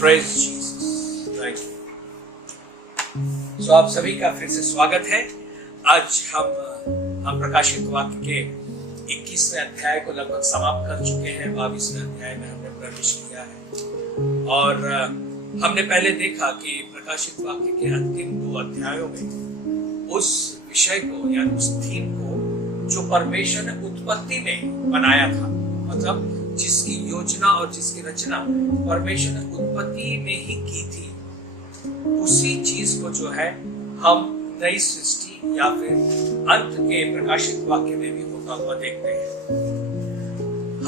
Praise Jesus. Thank you. आप सभी का फिर से स्वागत है। आज हम प्रकाशित वाक्य के 21वें अध्याय को लगभग समाप्त कर चुके हैं। 22वें अध्याय में हमने प्रवेश किया है और हमने पहले देखा कि प्रकाशित वाक्य के अंतिम 2 अध्यायों में उस विषय को यानी उस थीम को जो परमेश्वर ने उत्पत्ति में बनाया था, मतलब जिसकी योजना और जिसकी रचना परमेश्वर ने उत्पत्ति में ही की थी, उसी चीज को जो है हम नई सृष्टि या फिर अंत के प्रकाशित वाक्य में भी होता हुआ देखते हैं।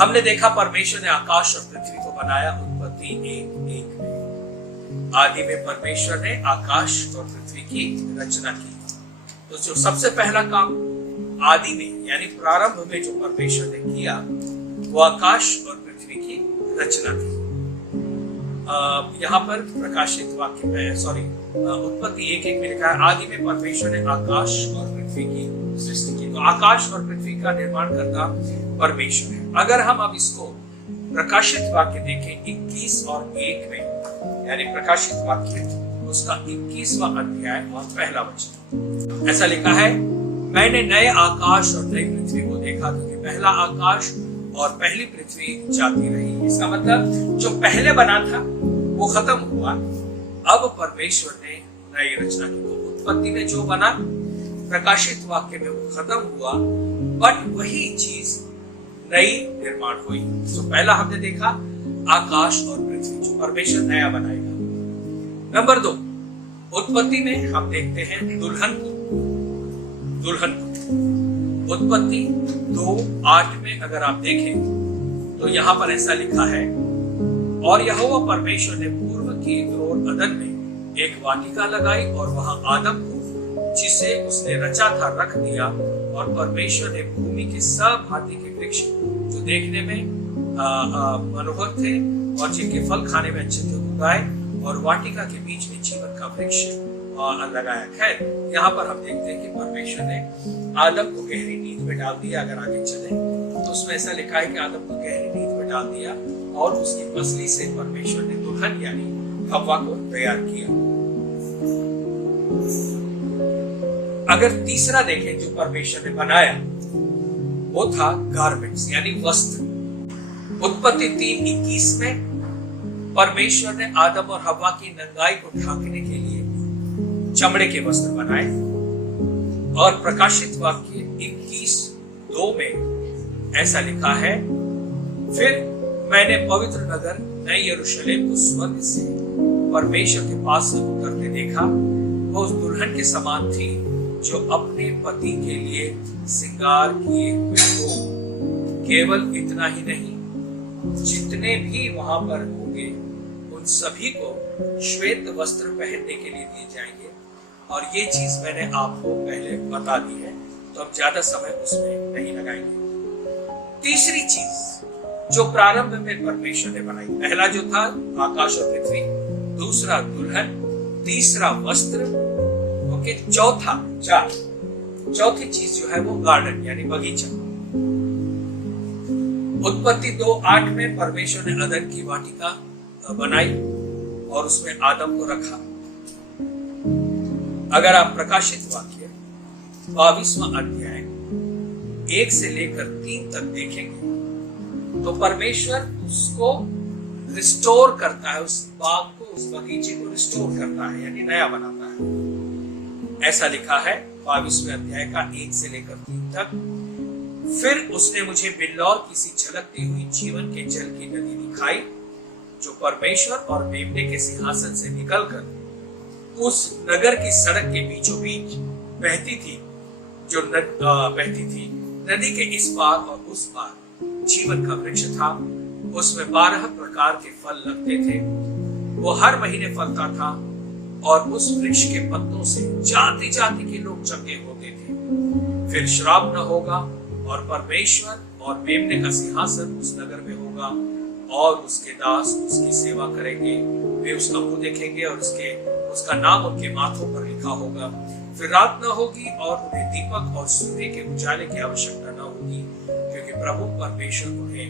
हमने देखा परमेश्वर ने आकाश और पृथ्वी को बनाया उत्पत्ति 1:1 में। आदि में परमेश्वर ने आकाश और पृथ्वी की रचना की। तो जो सबसे पहला काम आदि में यानी प्रारंभ में जो परमेश्वर ने किया वो आकाश और पृथ्वी की रचना थी। यहाँ पर प्रकाशित वाक्य में उत्पत्ति 1:1 में लिखा है, आदि में परमेश्वर ने आकाश और पृथ्वी की सृष्टि की। तो आकाश और पृथ्वी का निर्माण करता परमेश्वर है। अगर हम अब इसको प्रकाशित वाक्य देखें 21 और 1 में, यानी प्रकाशित वाक्य उसका 21वां अध्याय और पहला वचन, ऐसा लिखा है, मैंने नए आकाश और नई पृथ्वी को देखा क्योंकि पहला आकाश और पहली पृथ्वी जाती रही। इसका मतलब जो पहले बना था वो खत्म हुआ, अब परमेश्वर ने नई रचना की। तो उत्पत्ति में जो बना प्रकाशित वाक्य में वो खत्म हुआ, बट वही चीज नई निर्माण हुई। तो पहला हमने देखा आकाश और पृथ्वी जो परमेश्वर नया बनाएगा। नंबर 2, उत्पत्ति में हम देखते हैं दुल्हन को। उत्पत्ति 2:8 में अगर आप देखें तो यहां पर ऐसा लिखा है, और यहोवा परमेश्वर ने पूर्व की ओर अदन में एक वाटिका लगाई और वहां आदम को जिसे उसने रचा था रख दिया। और परमेश्वर ने भूमि के सब भांति के वृक्ष जो देखने में मनोहर थे और जिनके फल खाने में अच्छे थे उगाए, और वाटिका के बीच में जीवन का वृक्ष लगाया। खैर, यहाँ पर हम देखते हैं कि परमेश्वर ने आदम को गहरी नींद में डाल दिया। अगर आगे चले तो उसमें ऐसा लिखा है कि आदम को गहरी नींद में डाल दिया और उसकी पसली से परमेश्वर ने दुल्हन यानी हव्वा को तैयार किया। अगर तीसरा देखें जो परमेश्वर ने बनाया वो था गारमेंट्स यानी वस्त्र। उत्पत्ति 3:21 में परमेश्वर ने आदम और हव्वा की नंगाई को ढांकने के लिए चमड़े के वस्त्र बनाए। और प्रकाशित वाक्य 21:2 में ऐसा लिखा है, फिर मैंने पवित्र नगर नए यरूशलेम को स्वर्ग से परमेश्वर के पास से उतरते देखा। वो उस दुल्हन के समान थी जो अपने पति के लिए श्रृंगार किए हुए हो। केवल इतना ही नहीं, जितने भी वहां पर होंगे उन सभी को श्वेत वस्त्र पहनने के लिए दिए जाएंगे। और ये चीज मैंने आपको पहले बता दी है, तो अब ज्यादा समय उसमें नहीं लगाएंगे। तीसरी चीज जो प्रारंभ में परमेश्वर ने बनाई, पहला जो था आकाश और पृथ्वी, दूसरा दुल्हन, तीसरा वस्त्र, ओके, चौथी चीज जो है वो गार्डन यानी बगीचा। उत्पत्ति 2:8 में परमेश्वर ने अदन की वाटिका बनाई और उसमें आदम को रखा। अगर आप प्रकाशित वाक्य 22वां अध्याय 1 से लेकर 3 तक देखेंगे तो परमेश्वर उसको रिस्टोर करता है, उस बाग को, उस बगीचे को रिस्टोर करता है यानी नया बनाता है। ऐसा लिखा है 22वें अध्याय का 1 से लेकर 3 तक, फिर उसने मुझे बिल्लौर किसी छलकती हुई जीवन के जल की नदी दिखाई जो परमेश्वर और मेमने के सिंहासन से निकलकर उस नगर की सड़क के बीचों बीच बहती थी। नदी के इस पार और उस पार जीवन का वृक्ष था। उसमें 12 प्रकार के फल लगते थे। वो हर महीने फलता था और उस वृक्ष के पत्तों से जाति जाति के लोग चंगे होते थे। फिर श्राप न होगा और परमेश्वर और मेमने का सिंहासन उस नगर में होगा और उसके दास उसकी सेवा करेंगे। वे उसका मुंह देखेंगे और उसका नाम उनके माथों पर लिखा होगा। फिर रात न होगी और उन्हें दीपक और सूर्य के उजाले की आवश्यकता न होगी, क्योंकि प्रभु परमेश्वर उन्हें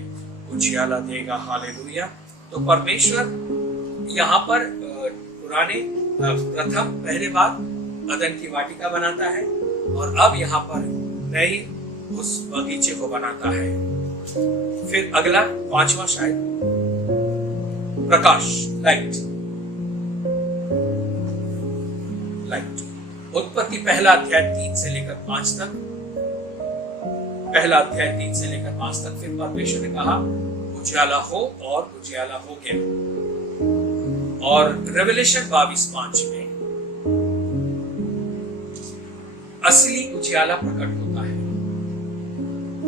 उजियाला देगा। हालेलुया। तो परमेश्वर यहाँ पर प्रथम पहले बार अदन की वाटिका बनाता है और अब यहाँ पर नई उस बगीचे को बनाता है। फिर अगला 5वां शायद प्रकाश, लाइट। उत्पत्ति पहला अध्याय 3 से लेकर 5 तक, पहला अध्याय 3 से लेकर 5 तक। फिर परमेश्वर ने कहा उजियाला हो और उजियाला हो गया। और रेवलेशन 22:5 में असली उजियाला प्रकट होता है।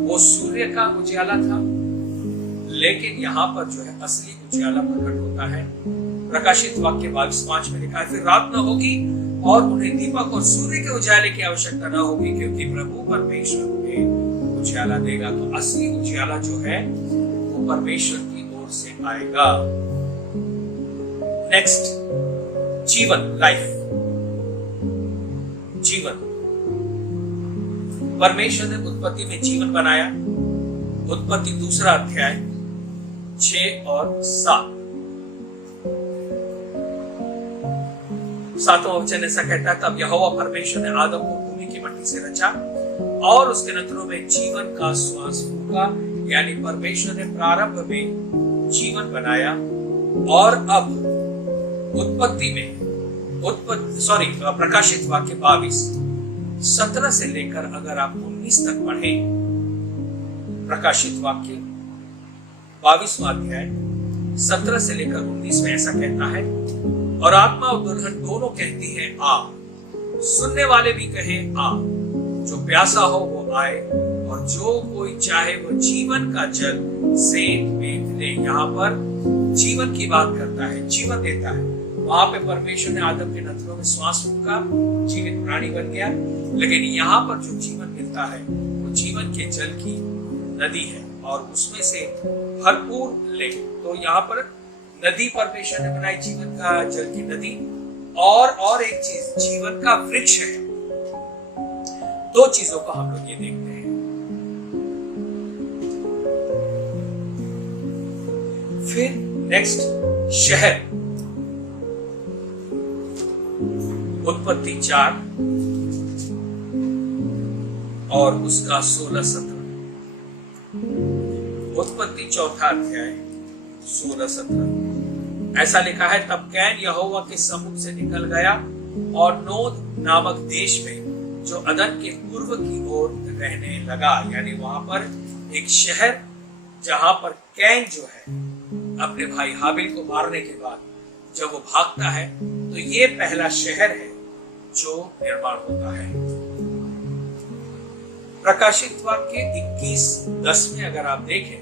वो सूर्य का उजियाला था, लेकिन यहां पर जो है असली उजियाला प्रकट होता है। प्रकाशित वाक्य 22:5 में लिखा है फिर रात न होगी और उन्हें दीपक और सूर्य के उजाले की आवश्यकता न होगी, क्योंकि प्रभु परमेश्वर उन्हें उजियाला देगा। तो असली उजियाला जो है वो परमेश्वर की ओर से आएगा। नेक्स्ट, जीवन, लाइफ, जीवन। परमेश्वर ने उत्पत्ति में जीवन बनाया। उत्पत्ति 2 अध्याय 6 और 7। 7वां वचन ऐसा कहता है तब यहोवा परमेश्वर ने आदम को भूमि की मिट्टी से रचा और उसके नथनों में जीवन का श्वास फूंका। यानी परमेश्वर ने प्रारंभ में जीवन बनाया। और अब उत्पत्ति में प्रकाशित वाक्य 22:17 से लेकर अगर आप 19 तक पढ़ें, प्रकाशित वाक्य 22वां अध्याय 17 से लेकर 19 में ऐसा कहता है और आत्मा और दुल्हन दोनों कहती है आ, सुनने वाले भी कहें आ, जो प्यासा हो वो आए और जो कोई चाहे वो जीवन का जल सेंध में ले। यहाँ पर जीवन की बात करता है, जीवन देता है। वहां पे परमेश्वर ने आदम के नथनों में श्वास फूंका, जीवित प्राणी बन गया। लेकिन यहाँ पर जो जीवन मिलता है वो जीवन के जल की नदी है और उसमें से भरपूर ले। तो यहाँ पर नदी परमेश्वर ने बनाई, जीवन का जल की नदी। और एक चीज, जीवन का वृक्ष है। 2 चीजों को हम लोग ये देखते हैं। फिर नेक्स्ट, शहर। उत्पत्ति 4 और उसका 16-17। उत्पत्ति 4 अध्याय 16-17 ऐसा लिखा है तब कैन यहोवा के सम्मुख से निकल गया और नोद नामक देश में जो अदन के पूर्व की ओर रहने लगा। यानी वहां पर एक शहर जहां पर कैन जो है अपने भाई हाबिल को मारने के बाद जब वो भागता है, तो ये पहला शहर है जो निर्माण होता है। प्रकाशित वाक्य 21:10 में अगर आप देखें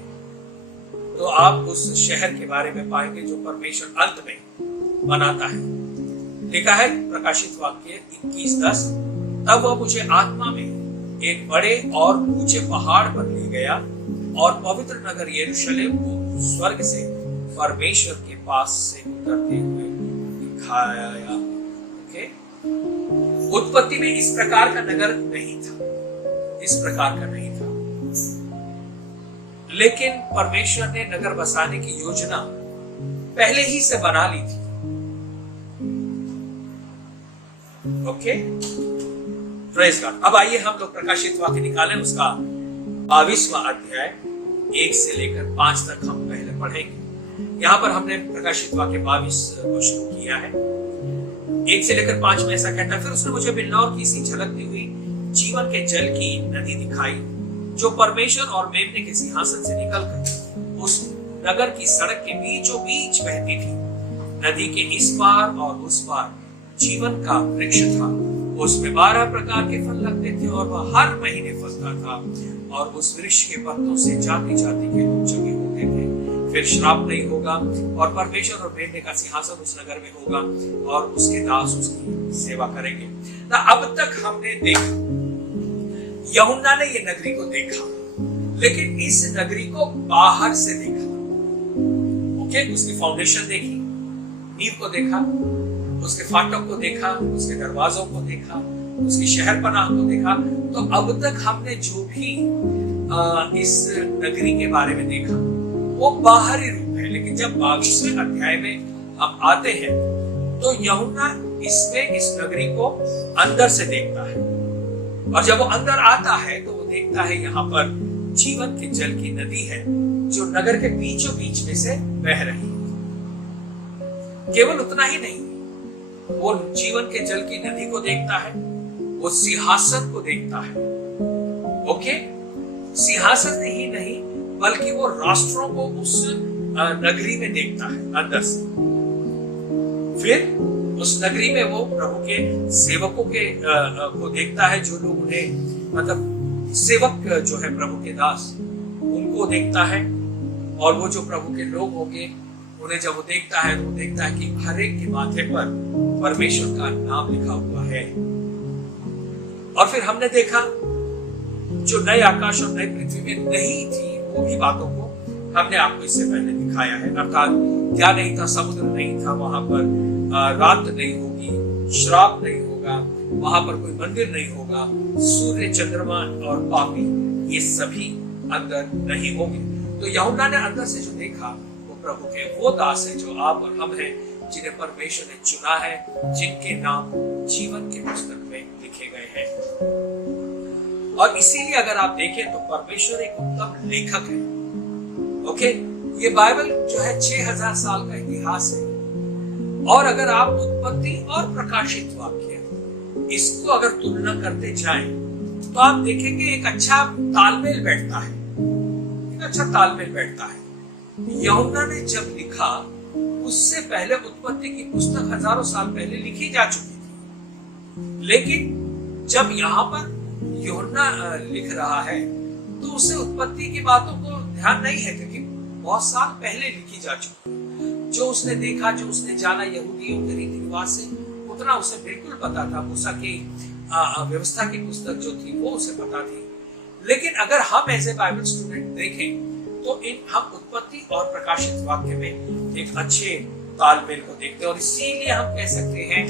तो आप उस शहर के बारे में पाएंगे जो परमेश्वर अंत में बनाता है। लिखा है प्रकाशित वाक्य 21:10 तब वह मुझे आत्मा में एक बड़े और ऊंचे पहाड़ पर ले गया और पवित्र नगर यरूशलेम को स्वर्ग से परमेश्वर के पास से उतरते हुए दिखाया। ओके, उत्पत्ति में इस प्रकार का नगर नहीं था, इस प्रकार का नहीं था। लेकिन परमेश्वर ने नगर बसाने की योजना पहले ही से बना ली थी। Okay, praise God. अब आइए हम लोग प्रकाशित वाक्य निकालें, उसका 22वां अध्याय 1 से लेकर 5 तक हम पहले पढ़ेंगे। यहां पर हमने प्रकाशित वाक्य 22 को शुरू किया है। 1 से लेकर 5 में ऐसा कहता है फिर उसने मुझे बिल्लौर की सी झलकती हुई जीवन के जल की नदी दिखाई जो परमेश्वर और मेमने के सिंहासन से निकलकर उस नगर की सड़क के बीचों बीच बहती थी। नदी के इस पार और उस पार जीवन का वृक्ष था, उसमें 12 प्रकार के फल लगते थे और वह हर महीने फलता था और उस वृक्ष के पत्तों से जाति जाति के लोग जगे होते थे। फिर श्राप नहीं होगा और परमेश्वर और मेमने का सिंहासन उस नगर में होगा और उसके दास उसकी सेवा करेंगे। अब तक हमने देखा, यूहन्ना ने ये नगरी को देखा, लेकिन इस नगरी को बाहर से देखा। ओके, उसकी फाउंडेशन देखी, नींव को देखा, उसके फाटक को देखा, उसके दरवाजों को देखा, उसकी शहर पनाह को देखा। तो अब तक हमने जो भी इस नगरी के बारे में देखा वो बाहरी रूप है। लेकिन जब 22वें अध्याय में हम आते हैं तो यूहन्ना इसमें इस नगरी को अंदर से देखता है, और जब वो अंदर आता है तो वो देखता है यहाँ पर जीवन के जल की नदी है जो नगर के बीचों बीच में से बह रही है। केवल उतना ही नहीं, वो जीवन के जल की नदी को देखता है, वो सिंहासन को देखता है। ओके, सिंहासन ही नहीं बल्कि वो राष्ट्रों को उस नगरी में देखता है अंदर से। फिर उस नगरी में वो प्रभु के सेवकों के को देखता है, जो लोग उन्हें मतलब सेवक जो है प्रभु के दास, उनको देखता है। और वो जो प्रभु के लोग होंगे उन्हें जब वो देखता है तो वो देखता है कि हर एक के माथे पर परमेश्वर का नाम लिखा हुआ है। और फिर हमने देखा जो नए आकाश और नई पृथ्वी में नहीं थी वो भी बातों को हमने आपको इससे पहले दिखाया है। अर्थात क्या नहीं था, समुद्र नहीं था, वहां पर रात नहीं होगी, श्राप नहीं होगा, वहां पर कोई मंदिर नहीं होगा, सूर्य चंद्रमा और पापी ये सभी अंदर नहीं होंगे। तो यूहन्ना ने अंदर से जो देखा वो प्रभु के वो दास है जो आप और हम हैं, जिन्हें परमेश्वर ने चुना है, जिनके नाम जीवन के पुस्तक में लिखे गए हैं। और इसीलिए अगर आप देखें तो परमेश्वर एक उत्तम लेखक है। ओके, ये बाइबल जो है 6000 साल का इतिहास है, और अगर आप उत्पत्ति और प्रकाशित वाक्य इसको अगर तुलना करते जाएं तो आप देखेंगे एक अच्छा तालमेल बैठता है, एक अच्छा तालमेल बैठता है। यूहन्ना ने जब लिखा उससे पहले उत्पत्ति की पुस्तक हजारों साल पहले लिखी जा चुकी थी, लेकिन जब यहाँ पर यूहन्ना लिख रहा है तो उसे उत्पत्ति की बातों को ध्यान नहीं है, क्योंकि बहुत साल पहले लिखी जा चुकी है। जो उसने देखा, जो उसने जाना यहूदियों के रीति रिवाज से, उतना उसे बिल्कुल पता था। मूसा की व्यवस्था की पुस्तक जो थी वो उसे पता थी। लेकिन अगर हम एज ए बाइबल स्टूडेंट देखें तो हम उत्पत्ति और प्रकाशित वाक्य में एक अच्छे तालमेल को देखते हैं, और इसीलिए हम कह सकते हैं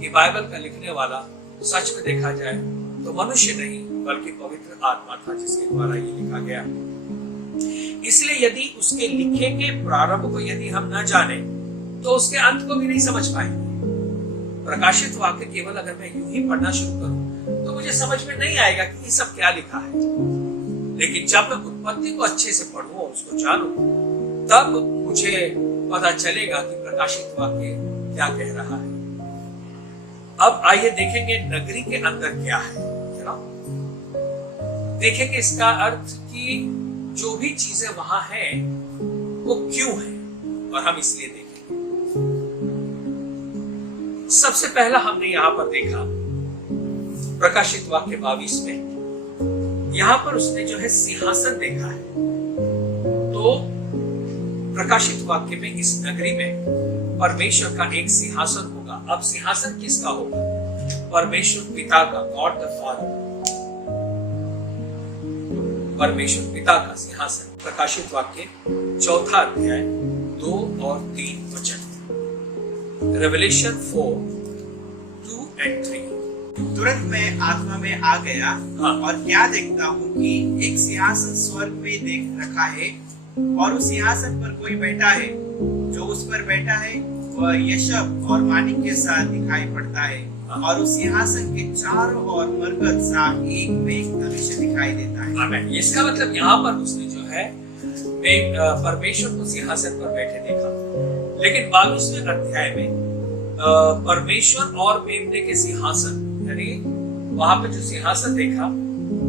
कि बाइबल का लिखने वाला सच में देखा जाए तो मनुष्य नहीं बल्कि पवित्र आत्मा था जिसके द्वारा ये लिखा गया। इसलिए यदि उसके लिखे के प्रारंभ को यदि हम न जाने तो उसके अंत को भी नहीं समझ पाएंगे। प्रकाशित वाक्य केवल अगर मैं यूं ही पढ़ना शुरू करूं तो मुझे समझ में नहीं आएगा कि ये सब क्या लिखा है। लेकिन जब मैं उत्पत्ति को अच्छे से पढ़ूं और उसको जानूं, तब मुझे पता चलेगा कि प्रकाशित वाक्य क्या कह रहा है। अब आइए देखेंगे नगरी के अंदर क्या है। देखेंगे इसका अर्थ कि जो भी चीजें वहां हैं वो क्यों है, और हम इसलिए देखेंगे। सबसे पहला हमने यहां पर देखा प्रकाशित वाक्य 22 में, यहां पर उसने जो है सिंहासन देखा है। तो प्रकाशित वाक्य में इस नगरी में परमेश्वर का एक सिंहासन होगा। अब सिंहासन किसका होगा? परमेश्वर पिता का, गॉड द फादर, परमेश्वर पिता का सिंहासन। प्रकाशित वाक्य 4 अध्याय 2 और 3 वचन। रेवलेशन 4:2 और 3। तुरंत मैं आत्मा में आ गया और क्या देखता हूँ कि एक सिंहासन स्वर्ग में देख रखा है, और उस सिंहासन पर कोई बैठा है। जो उस पर बैठा है वह यशब और माणिक के साथ दिखाई पड़ता है, और उस सिंहासन के चारों ओर मरकत सा एक मेघ दृश्य दिखाई देता है। आमीन। इसका मतलब यहाँ पर उसने जो है परमेश्वर को सिंहासन पर बैठे देखा। लेकिन 22वें अध्याय में परमेश्वर और मेमने के सिंहासन, यानी वहां पे जो सिंहासन देखा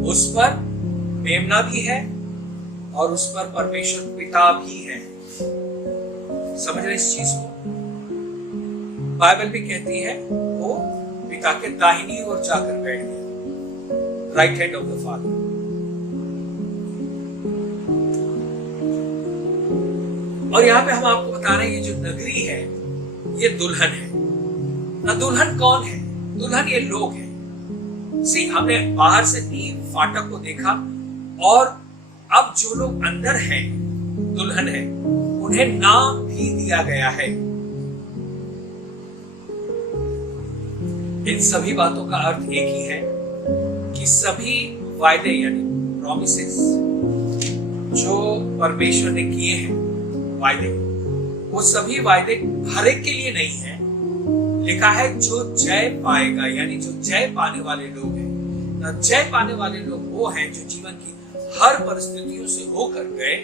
उस पर मेमना भी है और उस पर परमेश्वर पिता भी है। समझ रहे इस चीज को? बाइबल भी कहती है वो पिता के दाहिनी ओर जाकर बैठ गया, right hand of the father. और यहां पे हम आपको बता रहे हैं ये जो नगरी है ये दुल्हन है ना। दुल्हन कौन है? दुल्हन ये लोग हैं। सी, हमने बाहर से नींव फाटक को देखा, और अब जो लोग अंदर हैं, दुल्हन है, उन्हें नाम भी दिया गया है। इन सभी बातों का अर्थ एक ही है कि सभी वायदे यानी प्रॉमिसेस जो परमेश्वर ने किए हैं, वायदे, वो सभी वायदे हर एक के लिए नहीं है। लिखा है जो जय पाएगा, यानी जो जय पाने वाले लोग हैं। जय पाने वाले लोग वो हैं जो जीवन की हर परिस्थितियों से होकर गए,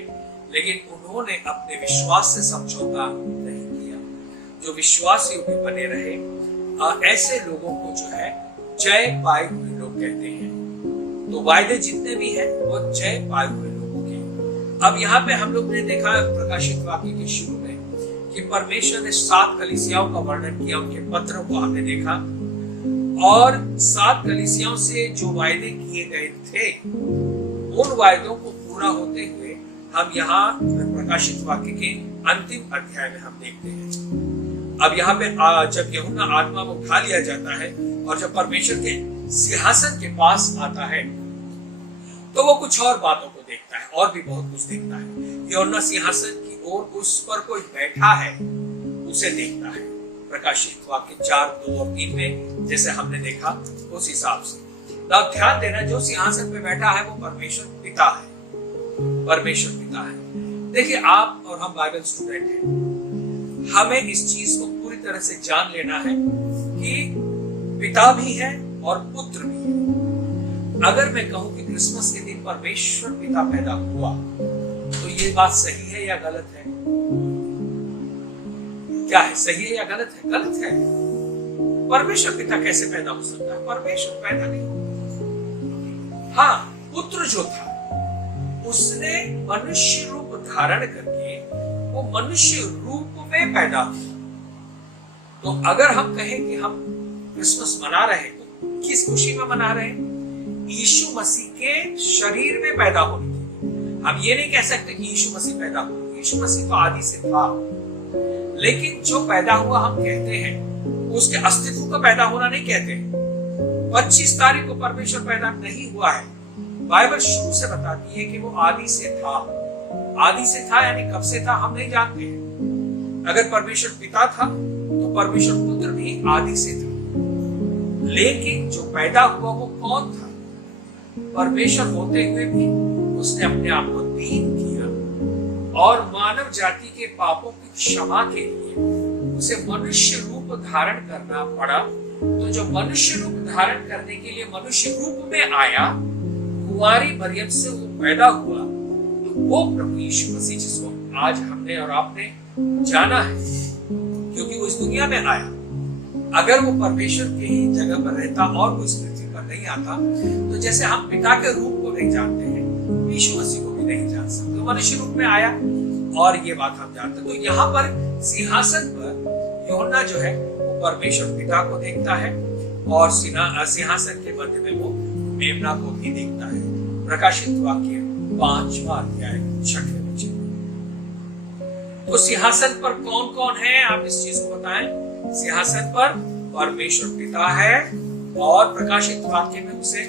लेकिन उन्होंने अपने विश्वास से समझौता नहीं किया। जो विश्वास योग्य बने रहे, ऐसे लोगों को जो है जय पाए हुए लोग कहते हैं। तो वायदे जितने भी हैं वो जय पाए हुए लोगों के। अब यहाँ पे हम लोग ने देखा प्रकाशित वाक्य के शुरू में कि परमेश्वर ने 7 कलीसियाओं का वर्णन किया, उनके पत्रों को हमने देखा, और 7 कलीसियाओं से जो वायदे किए गए थे उन वायदों को पूरा होते हुए हम यहाँ प्रकाशित वाक्य के अंतिम अध्याय में हम देखते हैं। अब यहाँ पे जब यूहन्ना आत्मा में उठा लिया जाता है और जब परमेश्वर के सिंहासन के पास आता है तो वो कुछ और बातों को देखता है और भी बहुत कुछ देखता है। यूहन्ना सिंहासन की ओर उस पर कोई बैठा है उसे देखता है। प्रकाशित वाक्य 4, 2 और 3 में जैसे हमने देखा उस हिसाब से। अब ध्यान देना, जो सिंहासन पे बैठा है वो परमेश्वर पिता है। परमेश्वर पिता है। देखिए, आप और हम बाइबल स्टूडेंट हैं, हमें इस चीज को पूरी तरह से जान लेना है कि पिता भी है और पुत्र भी है। अगर मैं कहूं कि क्रिसमस के दिन परमेश्वर पिता पैदा हुआ तो ये बात सही है या गलत है? क्या है, सही है या गलत है? गलत है। परमेश्वर पिता कैसे पैदा हो सकता है? परमेश्वर पैदा नहीं होता। हाँ, पुत्र जो था उसने मनुष्य रूप धारण करके वो मनुष्य रूप में पैदा हुआ। तो अगर हम कहें कि हम क्रिसमस मना रहे हैं तो किस खुशी में मना रहे हैं? यीशु मसीह के शरीर में पैदा होने की। हम ये नहीं कह सकते कि यीशु मसीह पैदा हुआ। यीशु मसीह तो आदि से था, लेकिन जो पैदा हुआ हम कहते हैं उसके अस्तित्व का पैदा होना नहीं कहते। 25 तारीख को परमेश्वर पैदा नहीं हुआ है। बाइबल शुरू से बताती है कि वो आदि से था। आदि से था यानी कब से था हम नहीं जानते हैं। अगर परमेश्वर पिता था तो परमेश्वर पुत्र भी आदि से था, लेकिन जो पैदा हुआ वो कौन था? परमेश्वर होते हुए भी उसने अपने आप को दीन किया और मानव जाति के पापों की क्षमा के लिए उसे मनुष्य रूप धारण करना पड़ा। तो जो मनुष्य रूप धारण करने के लिए मनुष्य रूप में आया, कुंवारी मरियम से वो पैदा हुआ, तो वो प्रभु यीशु मसीह जिसको आज हमने और आपने जाना है, क्योंकि वो इस दुनिया में आया। अगर वो परमेश्वर के ही जगह पर रहता और वो इस पृथ्वी पर नहीं आता, तो जैसे हम पिता के रूप को नहीं जानते हैं, यीशु मसीह को भी नहीं जान सकते। तो मनुष्य रूप में आया और ये बात हम जानते हैं। तो यहाँ पर सिंहासन पर यूहन्ना जो है वो परमेश्वर पिता को देखता है और सिंहासन के मध्य में वो मेमना को भी देखता है। प्रकाशित वाक्य 5वां अध्याय 6वें वचन। तो सिंहासन पर कौन कौन है, आप इस चीज को बताएं। सिंहासन पर परमेश्वर पिता है और प्रकाशित वाक्य में उसे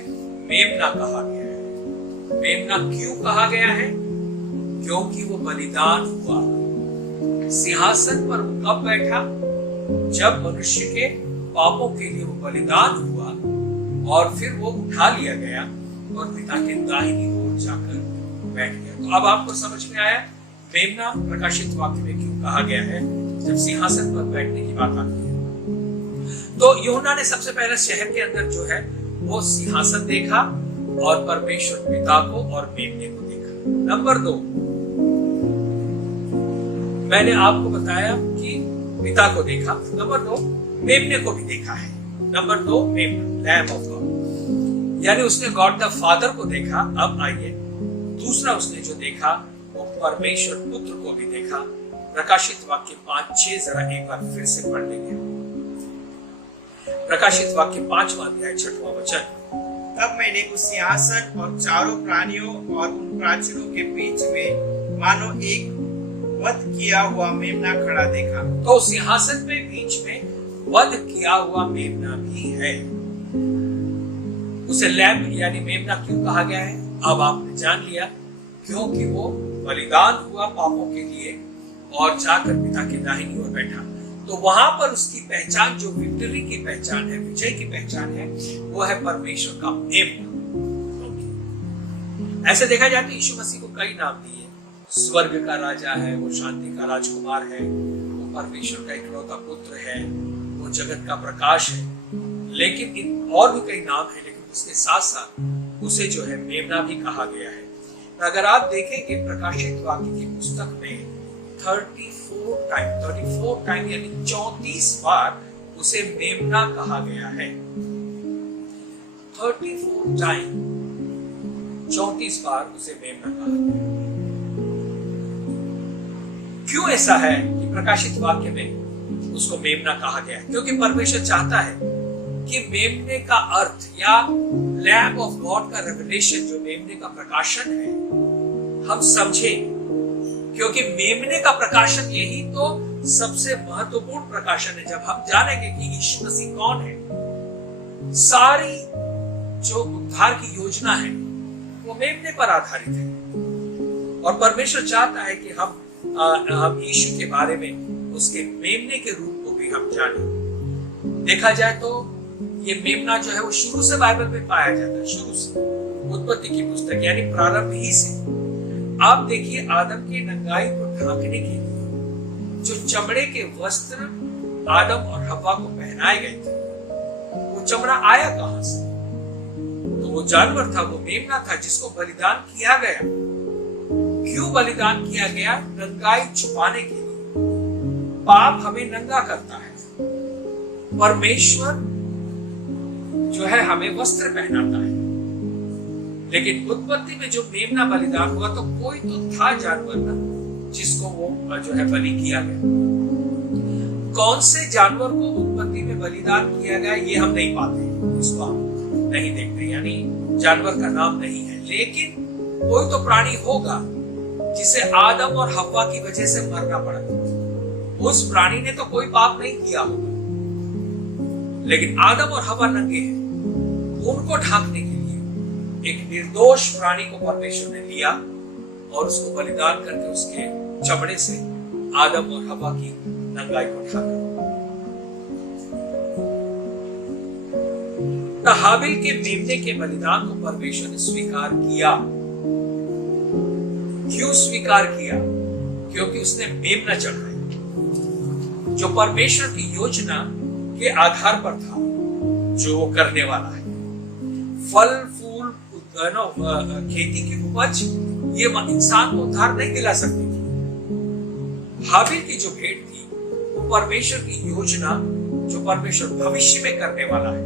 मेमना कहा गया है। मेमना क्यों कहा गया है? क्योंकि वो बलिदान हुआ। सिंहासन पर वो कब बैठा? जब मनुष्य के पापों के लिए वो बलिदान हुआ और फिर वो उठा लिया गया और पिता के दाहिनी ओर जाकर बैठ गया। तो अब आपको समझ में आया मेमना प्रकाशित वाक्य में क्यों कहा गया है जब सिंहासन पर बैठने की बात आती है। तो यूहन्ना ने सबसे पहले शहर के अंदर जो है वो सिंहासन देखा और परमेश्वर पिता को और मेमने को देखा। नंबर 2, मैंने आपको बताया कि पिता को देखा। नंबर 2, मेमने को भी देखा है। नंबर 2, मेमना लैम्ब ऑफ गॉड, यानी उसने गॉड द फादर को देखा। अब आइए दूसरा उसने जो देखा वो परमेश्वर पुत्र को भी देखा। प्रकाशित वाक्य 5-6 जरा एक बार फिर से पढ़ लेंगे। प्रकाशित वाक्य 5वां अध्याय 6वां वचन। तब मैंने उस सिंहासन और चारों प्राणियों और उन प्राचीनों के बीच में मानो एक वध किया हुआ मेमना खड़ा देखा। तो सिंहासन पे बीच में वध किया हुआ मेमना भी है। उसे लैम्ब यानी मेमना क्यों कहा गया है अब आपने जान लिया, क्योंकि वो बलिदान हुआ पापों के लिए और जाकर पिता के दाहिनी ओर बैठा। तो वहां पर उसकी पहचान जो विक्ट्री की पहचान है, विजय की पहचान है, वो है परमेश्वर का मेमना। ऐसे देखा जाए तो यीशु मसीह को कई नाम दिए, स्वर्ग का राजा है, वो शांति का राजकुमार है, वो परमेश्वर का इकलौता पुत्र है, वो जगत का प्रकाश है। लेकिन इन और भी कई नाम है, लेकिन उसके साथ साथ उसे जो है मेमना भी कहा गया है। अगर आप देखेंगे प्रकाशित वाक्य की पुस्तक में 34 टाइम यानी 34 बार उसे मेमना कहा गया है। 34 टाइम 34 बार उसे मेमना कहा गया। क्यों ऐसा है कि प्रकाशित वाक्य में उसको मेमना कहा गया है? क्योंकि परमेश्वर चाहता है कि मेमने का अर्थ या लैम्ब ऑफ गॉड का रेवलेशन, जो मेमने का प्रकाशन है, हम समझें। क्योंकि मेमने का प्रकाशन यही तो सबसे महत्वपूर्ण प्रकाशन है। जब हम जानेंगे कि यीशु मसीह कौन है, सारी जो उद्धार की योजना है वो मेमने पर आधारित है। और परमेश्वर चाहता है कि हम यीशु के बारे में उसके मेमने के रूप को भी हम जानें। देखा जाए तो ये मेमना जो है वो शुरू से बाइबल में पाया जाता है, शुरू से, उत्पत्ति की पुस्तक यानी प्रारंभ ही से। आप देखिए आदम की नंगाई को ढांकने के लिए जो चमड़े के वस्त्र आदम और हव्वा को पहनाए गए थे, वो चमड़ा आया कहां से? तो वो जानवर था, वो मेमना था जिसको बलिदान किया गया। क्यों बलिदान किया गया? नंगाई छुपाने के लिए। पाप हमें नंगा करता है, परमेश्वर जो है हमें वस्त्र पहनाता है। लेकिन उत्पत्ति में जो मेमना बलिदान हुआ तो कोई तो था जानवर ना जिसको वो जो है बलि किया गया। कौन से जानवर को उत्पत्ति में बलिदान किया गया ये हम नहीं पाते, इसको हम नहीं देखते, यानी जानवर का नाम नहीं है। लेकिन कोई तो प्राणी होगा जिसे आदम और हव्वा की वजह से मरना पड़ा। उस प्राणी ने तो कोई पाप नहीं किया होगा, लेकिन आदम और हव्वा नंगे हैं। उनको ढांकने के लिए एक निर्दोष प्राणी को परमेश्वर ने लिया और उसको बलिदान करके उसके चमड़े से आदम और हव्वा की नंगाई को ढांका। हाबिल के मेमने के बलिदान को परमेश्वर ने स्वीकार किया। क्यों स्वीकार किया? क्योंकि उसने मेमना चढ़ाया जो परमेश्वर की योजना के आधार पर था, जो वो करने वाला है। फल फूल खेती की उपज ये इंसान को उद्धार नहीं दिला सकती थी। हाबिल की जो भेंट थी वो परमेश्वर की योजना, जो परमेश्वर भविष्य में करने वाला है,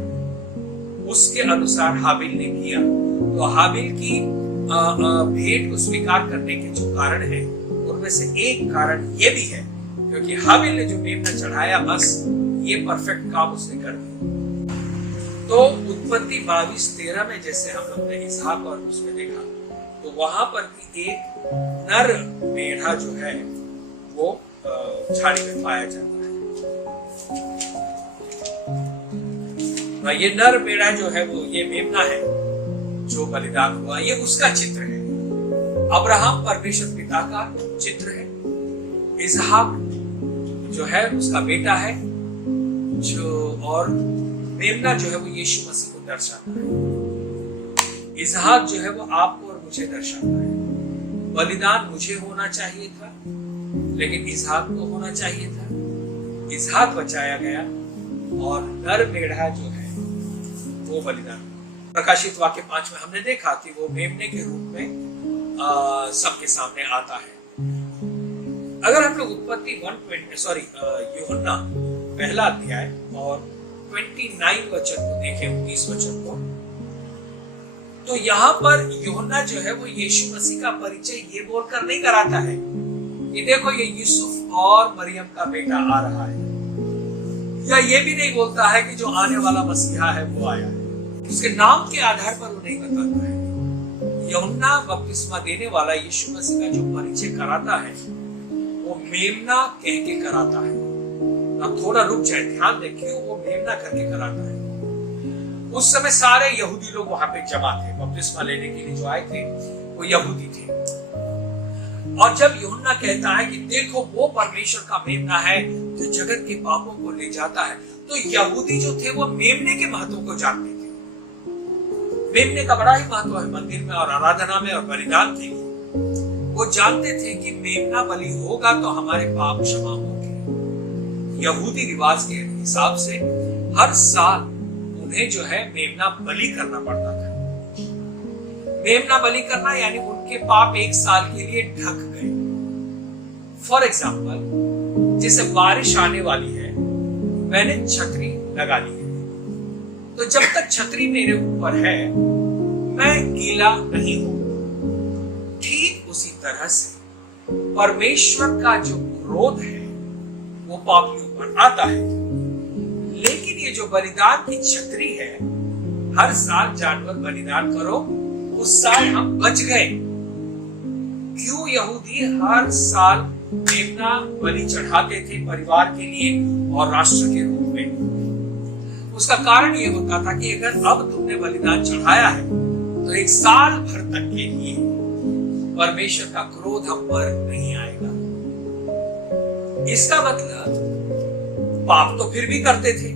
उसके अनुसार हाबिल ने किया। तो हाबिल की भेंट को स्वीकार करने के जो कारण है उनमें से एक कारण ये भी है क्योंकि हाबिल ने जो मेमना चढ़ाया, बस ये परफेक्ट काम उसने कर दिया। तो उत्पत्ति 22:13 में जैसे हम लोग ने इसहाक और उसमें देखा, तो वहां पर भी एक नर मेढ़ा जो है वो झाड़ी में पाया जाता है। ये नर मेढ़ा जो है वो ये मेमना है जो बलिदान हुआ, ये उसका चित्र है। अब्राहम परमेश्वर पिता का चित्र है। इसहाक जो है उसका बेटा है, जो और मेमना जो है वो यीशु मसीह को दर्शाता है। इसहाक जो है वो आपको और मुझे दर्शाता है। बलिदान मुझे होना चाहिए था, लेकिन इसहाक को होना चाहिए था। इसहाक बचाया गया और नर मेढ़ा जो है वो बलिदान। प्रकाशित वाक्य 5 में हमने देखा कि वो मेमने के रूप में सबके सामने आता है। अगर हम लोग उत्पत्ति यूहन्ना पहला अध्याय और 29 वचन को देखें, 29 वचन को, तो यहाँ पर यूहन्ना जो है वो यीशु मसीह का परिचय ये बोलकर नहीं कराता है कि देखो ये यूसुफ और मरियम का बेटा आ रहा है, या ये भी नहीं बोलता है कि जो आने वाला मसीहा है वो आया है। उसके नाम के आधार पर वो नहीं बताता है। यूहन्ना बपतिस्मा देने वाला यीशु मसीह का जो परिचय कराता है वो मेमना कह के कराता है। अब थोड़ा रुक जाए, ध्यान दें क्यों वो मेमना करके कराता है। उस समय सारे यहूदी लोग वहां पे जमा थे, बपतिस्मा लेने के लिए जो आए थे वो यहूदी थे। और जब यूहन्ना कहता है कि देखो वो परमेश्वर का मेमना है जो जगत के पापों को ले जाता है, तो यहूदी जो थे वो मेमने के महत्व को जानते थे। मेमने का बड़ा ही महत्व है मंदिर में और आराधना में और बलिदान के लिए। वो जानते थे कि मेमना बलि होगा तो हमारे पाप क्षमा होंगे। यहूदी रिवाज के हिसाब से हर साल उन्हें जो है मेमना बलि करना पड़ता था। मेमना बलि करना यानी उनके पाप एक साल के लिए ढक गए। फॉर एग्जाम्पल, जैसे बारिश आने वाली है, मैंने छतरी लगा ली है, तो जब तक छतरी मेरे ऊपर है मैं गीला नहीं हूं। ठीक उसी तरह से परमेश्वर का जो क्रोध है वो पापियों पर आता है। लेकिन ये जो बलिदान की छतरी है, हर साल जानवर बलिदान करो, उस साल हम बच गए। क्यों यहूदी हर साल मेमना बलि चढ़ाते थे परिवार के लिए और राष्ट्र के रूप में? उसका कारण यह होता था कि अगर अब तुमने बलिदान चढ़ाया है तो एक साल भर तक के लिए परमेश्वर का क्रोध हम पर नहीं आएगा। इसका मतलब पाप तो फिर भी करते थे,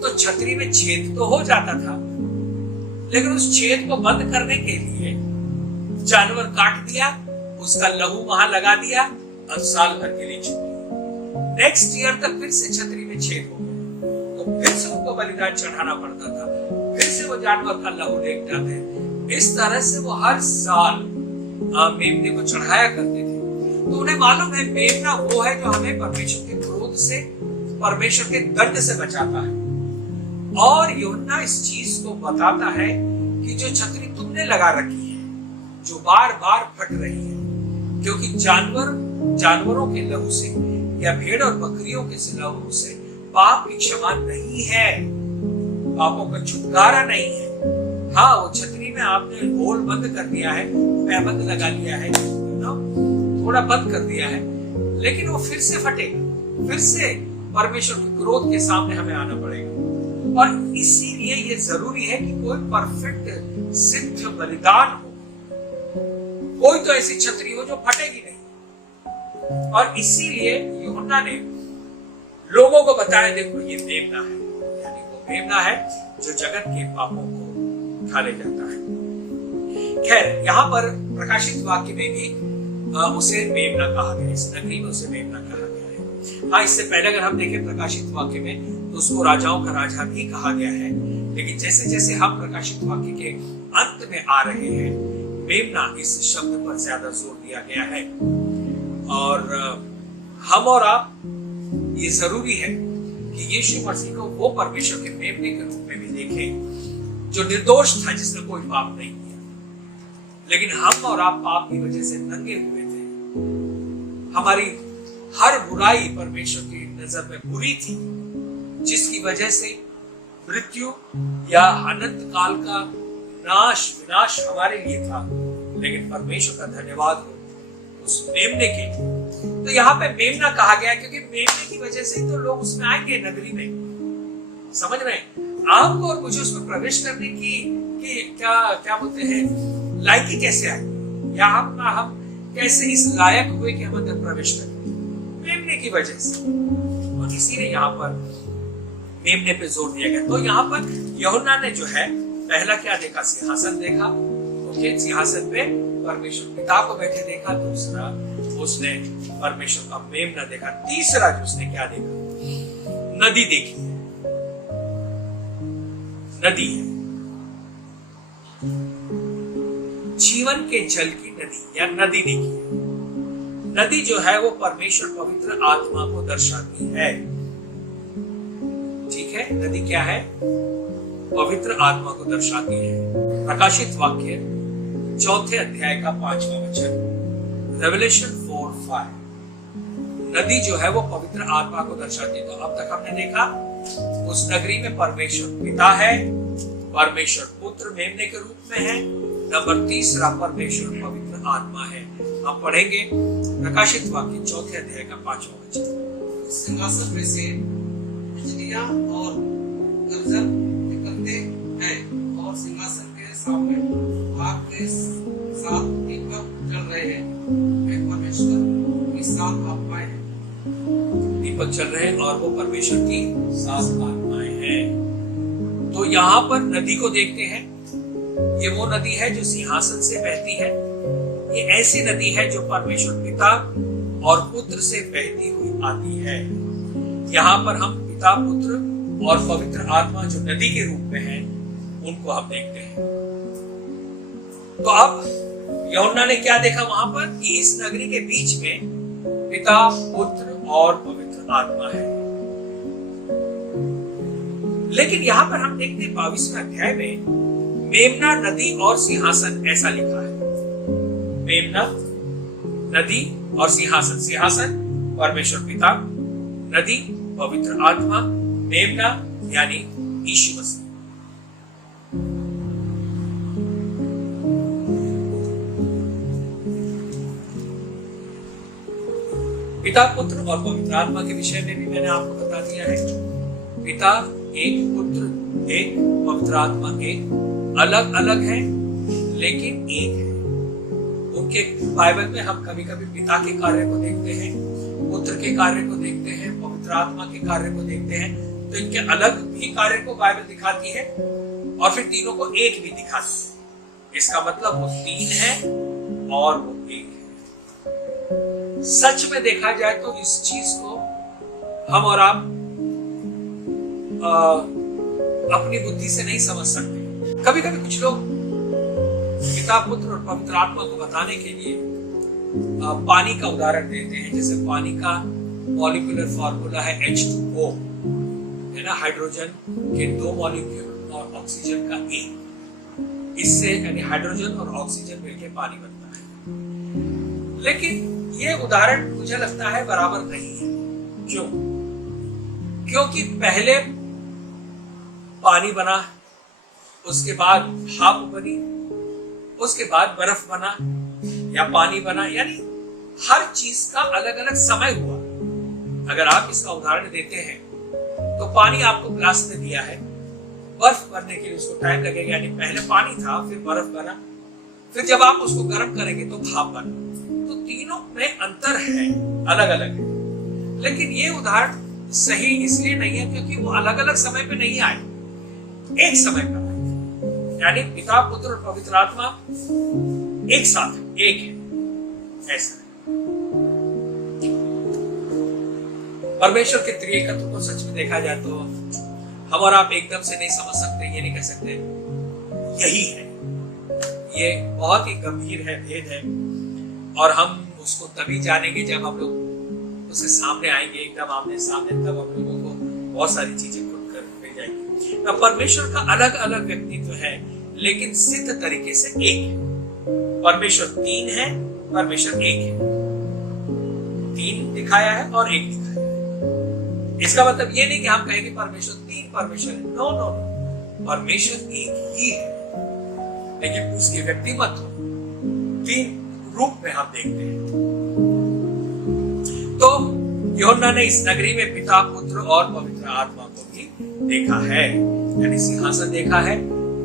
तो छतरी में छेद तो हो जाता था, लेकिन उस छेद को बंद करने के लिए जानवर काट दिया, उसका लहू वहां लगा दिया और साल भर के लिए छुट्टी। नेक्स्ट ईयर तक फिर से छतरी में छेद हो गया, तो फिर से उनको बलिदान चढ़ाना पड़ता था, फिर से वो जानवर का लहू लेक जाते हैं। इस तरह से वो हर साल मेमने को चढ़ाया करते थे। तो उन्हें मालूम है मेमना वो है जो हमें परमेश्वर के क्रोध से, परमेश्वर के दंड से बचाता है। और यूहन्ना इस चीज को बताता है कि जो छतरी तुमने लगा रखी है, जो बार बार फट रही है, क्योंकि जानवरों के लहू से या भेड़ और बकरियों के लहू से पाप की क्षमा नहीं है, पापों का छुटकारा नहीं है। हाँ, वो छतरी में आपने होल बंद कर दिया है, पैबंद लगा लिया है, थोड़ा बंद कर दिया है, लेकिन वो फिर से फटेगा, फिर से परमेश्वर के क्रोध के सामने हमें आना पड़ेगा। और इसीलिए ये जरूरी है कि कोई परफेक्ट सिद्ध बलिदान हो, कोई तो ऐसी छतरी हो जो फटेगी नहीं। और इसीलिए यूहन्ना ने लोगों को बताया, देखो ये मेमना है, यानी वो मेमना है जो जगत के पापों को उठा ले जाता है। खैर, यहाँ पर प्रकाशित वाक्य में भी उसे मेमना कहा गया, इस नगरी में उसे मेमना कहा गया है। हाँ, इससे पहले अगर हम देखें प्रकाशित वाक्य में तो उसको राजाओं का राजा भी कहा गया है, लेकिन जैसे जैसे हम प्रकाशित वाक्य के अंत में आ रहे हैं, मेमना इस शब्द पर ज्यादा जोर दिया गया है। और हम और आप, ये जरूरी है कि यीशु मसीह को वो परमेश्वर के मेमने के रूप में भी देखें जो निर्दोष था, जिसने कोई पाप नहीं किया, लेकिन हम और आप पाप की वजह से नंगे हुए थे। हमारी हर बुराई परमेश्वर की नजर में बुरी थी, जिसकी वजह से मृत्यु या अनंत काल का विनाश हमारे लिए था। लेकिन परमेश्वर का धन्यवाद हो उस मेमने के लिए। तो यहाँ पे मेमना कहा गया क्योंकि मेमने की वजह से तो लोग उसमें आएंगे, नगरी में। समझ रहे हैं? आपको और मुझे उसमें प्रवेश करने की क्या बोलते हैं, लायकी कैसे आई, या हम कैसे इस लायक हुए कि हम अंदर प्रवेश करें? मेमने की वजह से। और इसीलिए यहाँ पर मेमने पे जोर दिया गया। तो यहाँ पर यूहन्ना ने जो है पहला क्या देखा? सिंहासन देखा, ओके, सिंहासन पे परमेश्वर पिता को बैठे देखा। दूसरा, उसने परमेश्वर का मेमना देखा। तीसरा जो उसने क्या देखा? नदी देखी है, नदी है, जीवन के जल की नदी या नदी देखी है। नदी जो है वो परमेश्वर पवित्र आत्मा को दर्शाती है। ठीक है, नदी क्या है? पवित्र आत्मा को दर्शाती है। प्रकाशित वाक्य 4 अध्याय का 5वां वचन, रेवलेशन 4:5। नदी जो है वो पवित्र आत्मा को दर्शाती है। तो अब तक हमने देखा उस नगरी में परमेश्वर पिता है, परमेश्वर पुत्र मेमने के रूप में है, नंबर तीसरा परमेश्वर पवित्र आत्मा है। हम पढ़ेंगे प्रकाशित वाक्य 4 अध्याय का 5वां वचन। सिंहासन में से बिजलियां और गर्जन निकलते हैं और सिंहासन के सामने आग के 7 दीपक जल रहे हैं। वे परमेश्वर की 7 आत्माएं हैं। दीपक चल रहे हैं और वो परमेश्वर की 7 आत्माएं हैं। तो यहाँ पर नदी को देखते हैं। ये वो नदी है जो सिंहासन से बहती है। ये ऐसी नदी है जो परमेश्वर पिता और पुत्र से बहती हुई आती है। यहाँ पर हम पिता, पुत्र और पवित्र आत्मा जो नदी के रूप में है उनको हम देखते हैं। तो अब यूहन्ना ने क्या देखा वहां पर कि इस नगरी के बीच में पिता, पुत्र और पवित्र आत्मा है। लेकिन यहां पर हम देखते हैं 22वें अध्याय में मेमना, नदी और सिंहासन ऐसा लिखा है। मेमना, नदी और सिंहासन। सिंहासन परमेश्वर पिता, नदी पवित्र आत्मा, मेमना यानी यीशु मसीह। पिता, पुत्र और पवित्र आत्मा के विषय में भी मैंने आपको बता दिया है। पिता एक, पुत्र एक, पवित्र आत्मा एक, अलग अलग है लेकिन एक है। उनके बाइबल में हम कभी कभी पिता के कार्य को देखते हैं, पुत्र के कार्य को देखते हैं, पवित्र आत्मा के कार्य को देखते हैं। तो इनके अलग भी कार्य को बाइबल दिखाती है और फिर तीनों को एक भी दिखाती है। इसका मतलब वो तीन है और वो एक है। सच में देखा जाए तो इस चीज को हम और आप अपनी बुद्धि से नहीं समझ सकते। कभी कभी कुछ लोग पिता, पुत्र और पवित्र आत्मा को बताने के लिए पानी का उदाहरण देते हैं। जैसे पानी का मॉलिक्यूलर फॉर्मूला है H2O, है ना, हाइड्रोजन के 2 मॉलिक्यूल और ऑक्सीजन का 1। इससे यानी हाइड्रोजन और ऑक्सीजन मिलकर पानी बनता है। लेकिन ये उदाहरण मुझे लगता है बराबर नहीं है। क्यों? क्योंकि पहले पानी बना, उसके बाद भाप बनी, उसके बाद बर्फ बना या पानी बना, यानी हर चीज का अलग अलग समय हुआ। अगर आप इसका उदाहरण देते हैं तो पानी आपको ग्लास में दिया है, बर्फ बनने के लिए उसको टाइम लगेगा, यानी पहले पानी था, फिर बर्फ बना, फिर जब आप उसको गर्म करेंगे तो भाप बना। तो तीनों में अंतर है, अलग अलग है। लेकिन ये उदाहरण सही इसलिए नहीं है क्योंकि वो अलग अलग समय पे नहीं आए, एक समय पर आए। यानी पिता, पुत्र और पवित्र आत्मा एक साथ एक है, ऐसा है। परमेश्वर के त्रिएकत्व को सच में देखा जाए तो हम और आप एकदम से नहीं समझ सकते, ये नहीं कह सकते यही है। ये बहुत ही गंभीर है, भेद है, और हम उसको तभी जानेंगे जब हम लोग उसके सामने आएंगे, एकदम आमने सामने, तब हम लोगों को बहुत सारी चीजें खुद कर मिल जाएंगी। अब परमेश्वर का अलग अलग व्यक्तित्व है लेकिन सिद्ध तरीके से एक है। परमेश्वर तीन है, परमेश्वर एक है। तीन दिखाया है और एक दिखाया है। इसका मतलब ये नहीं कि हम कहेंगे परमेश्वर तीन परमेश्वर है। नो नो नो, परमेश्वर एक ही है लेकिन उसके व्यक्तिमत्व तीन रूप में हम देखते हैं। तो यूहन्ना ने इस नगरी में पिता, पुत्र और पवित्र आत्मा को भी देखा है, यानी सिंहासन देखा है,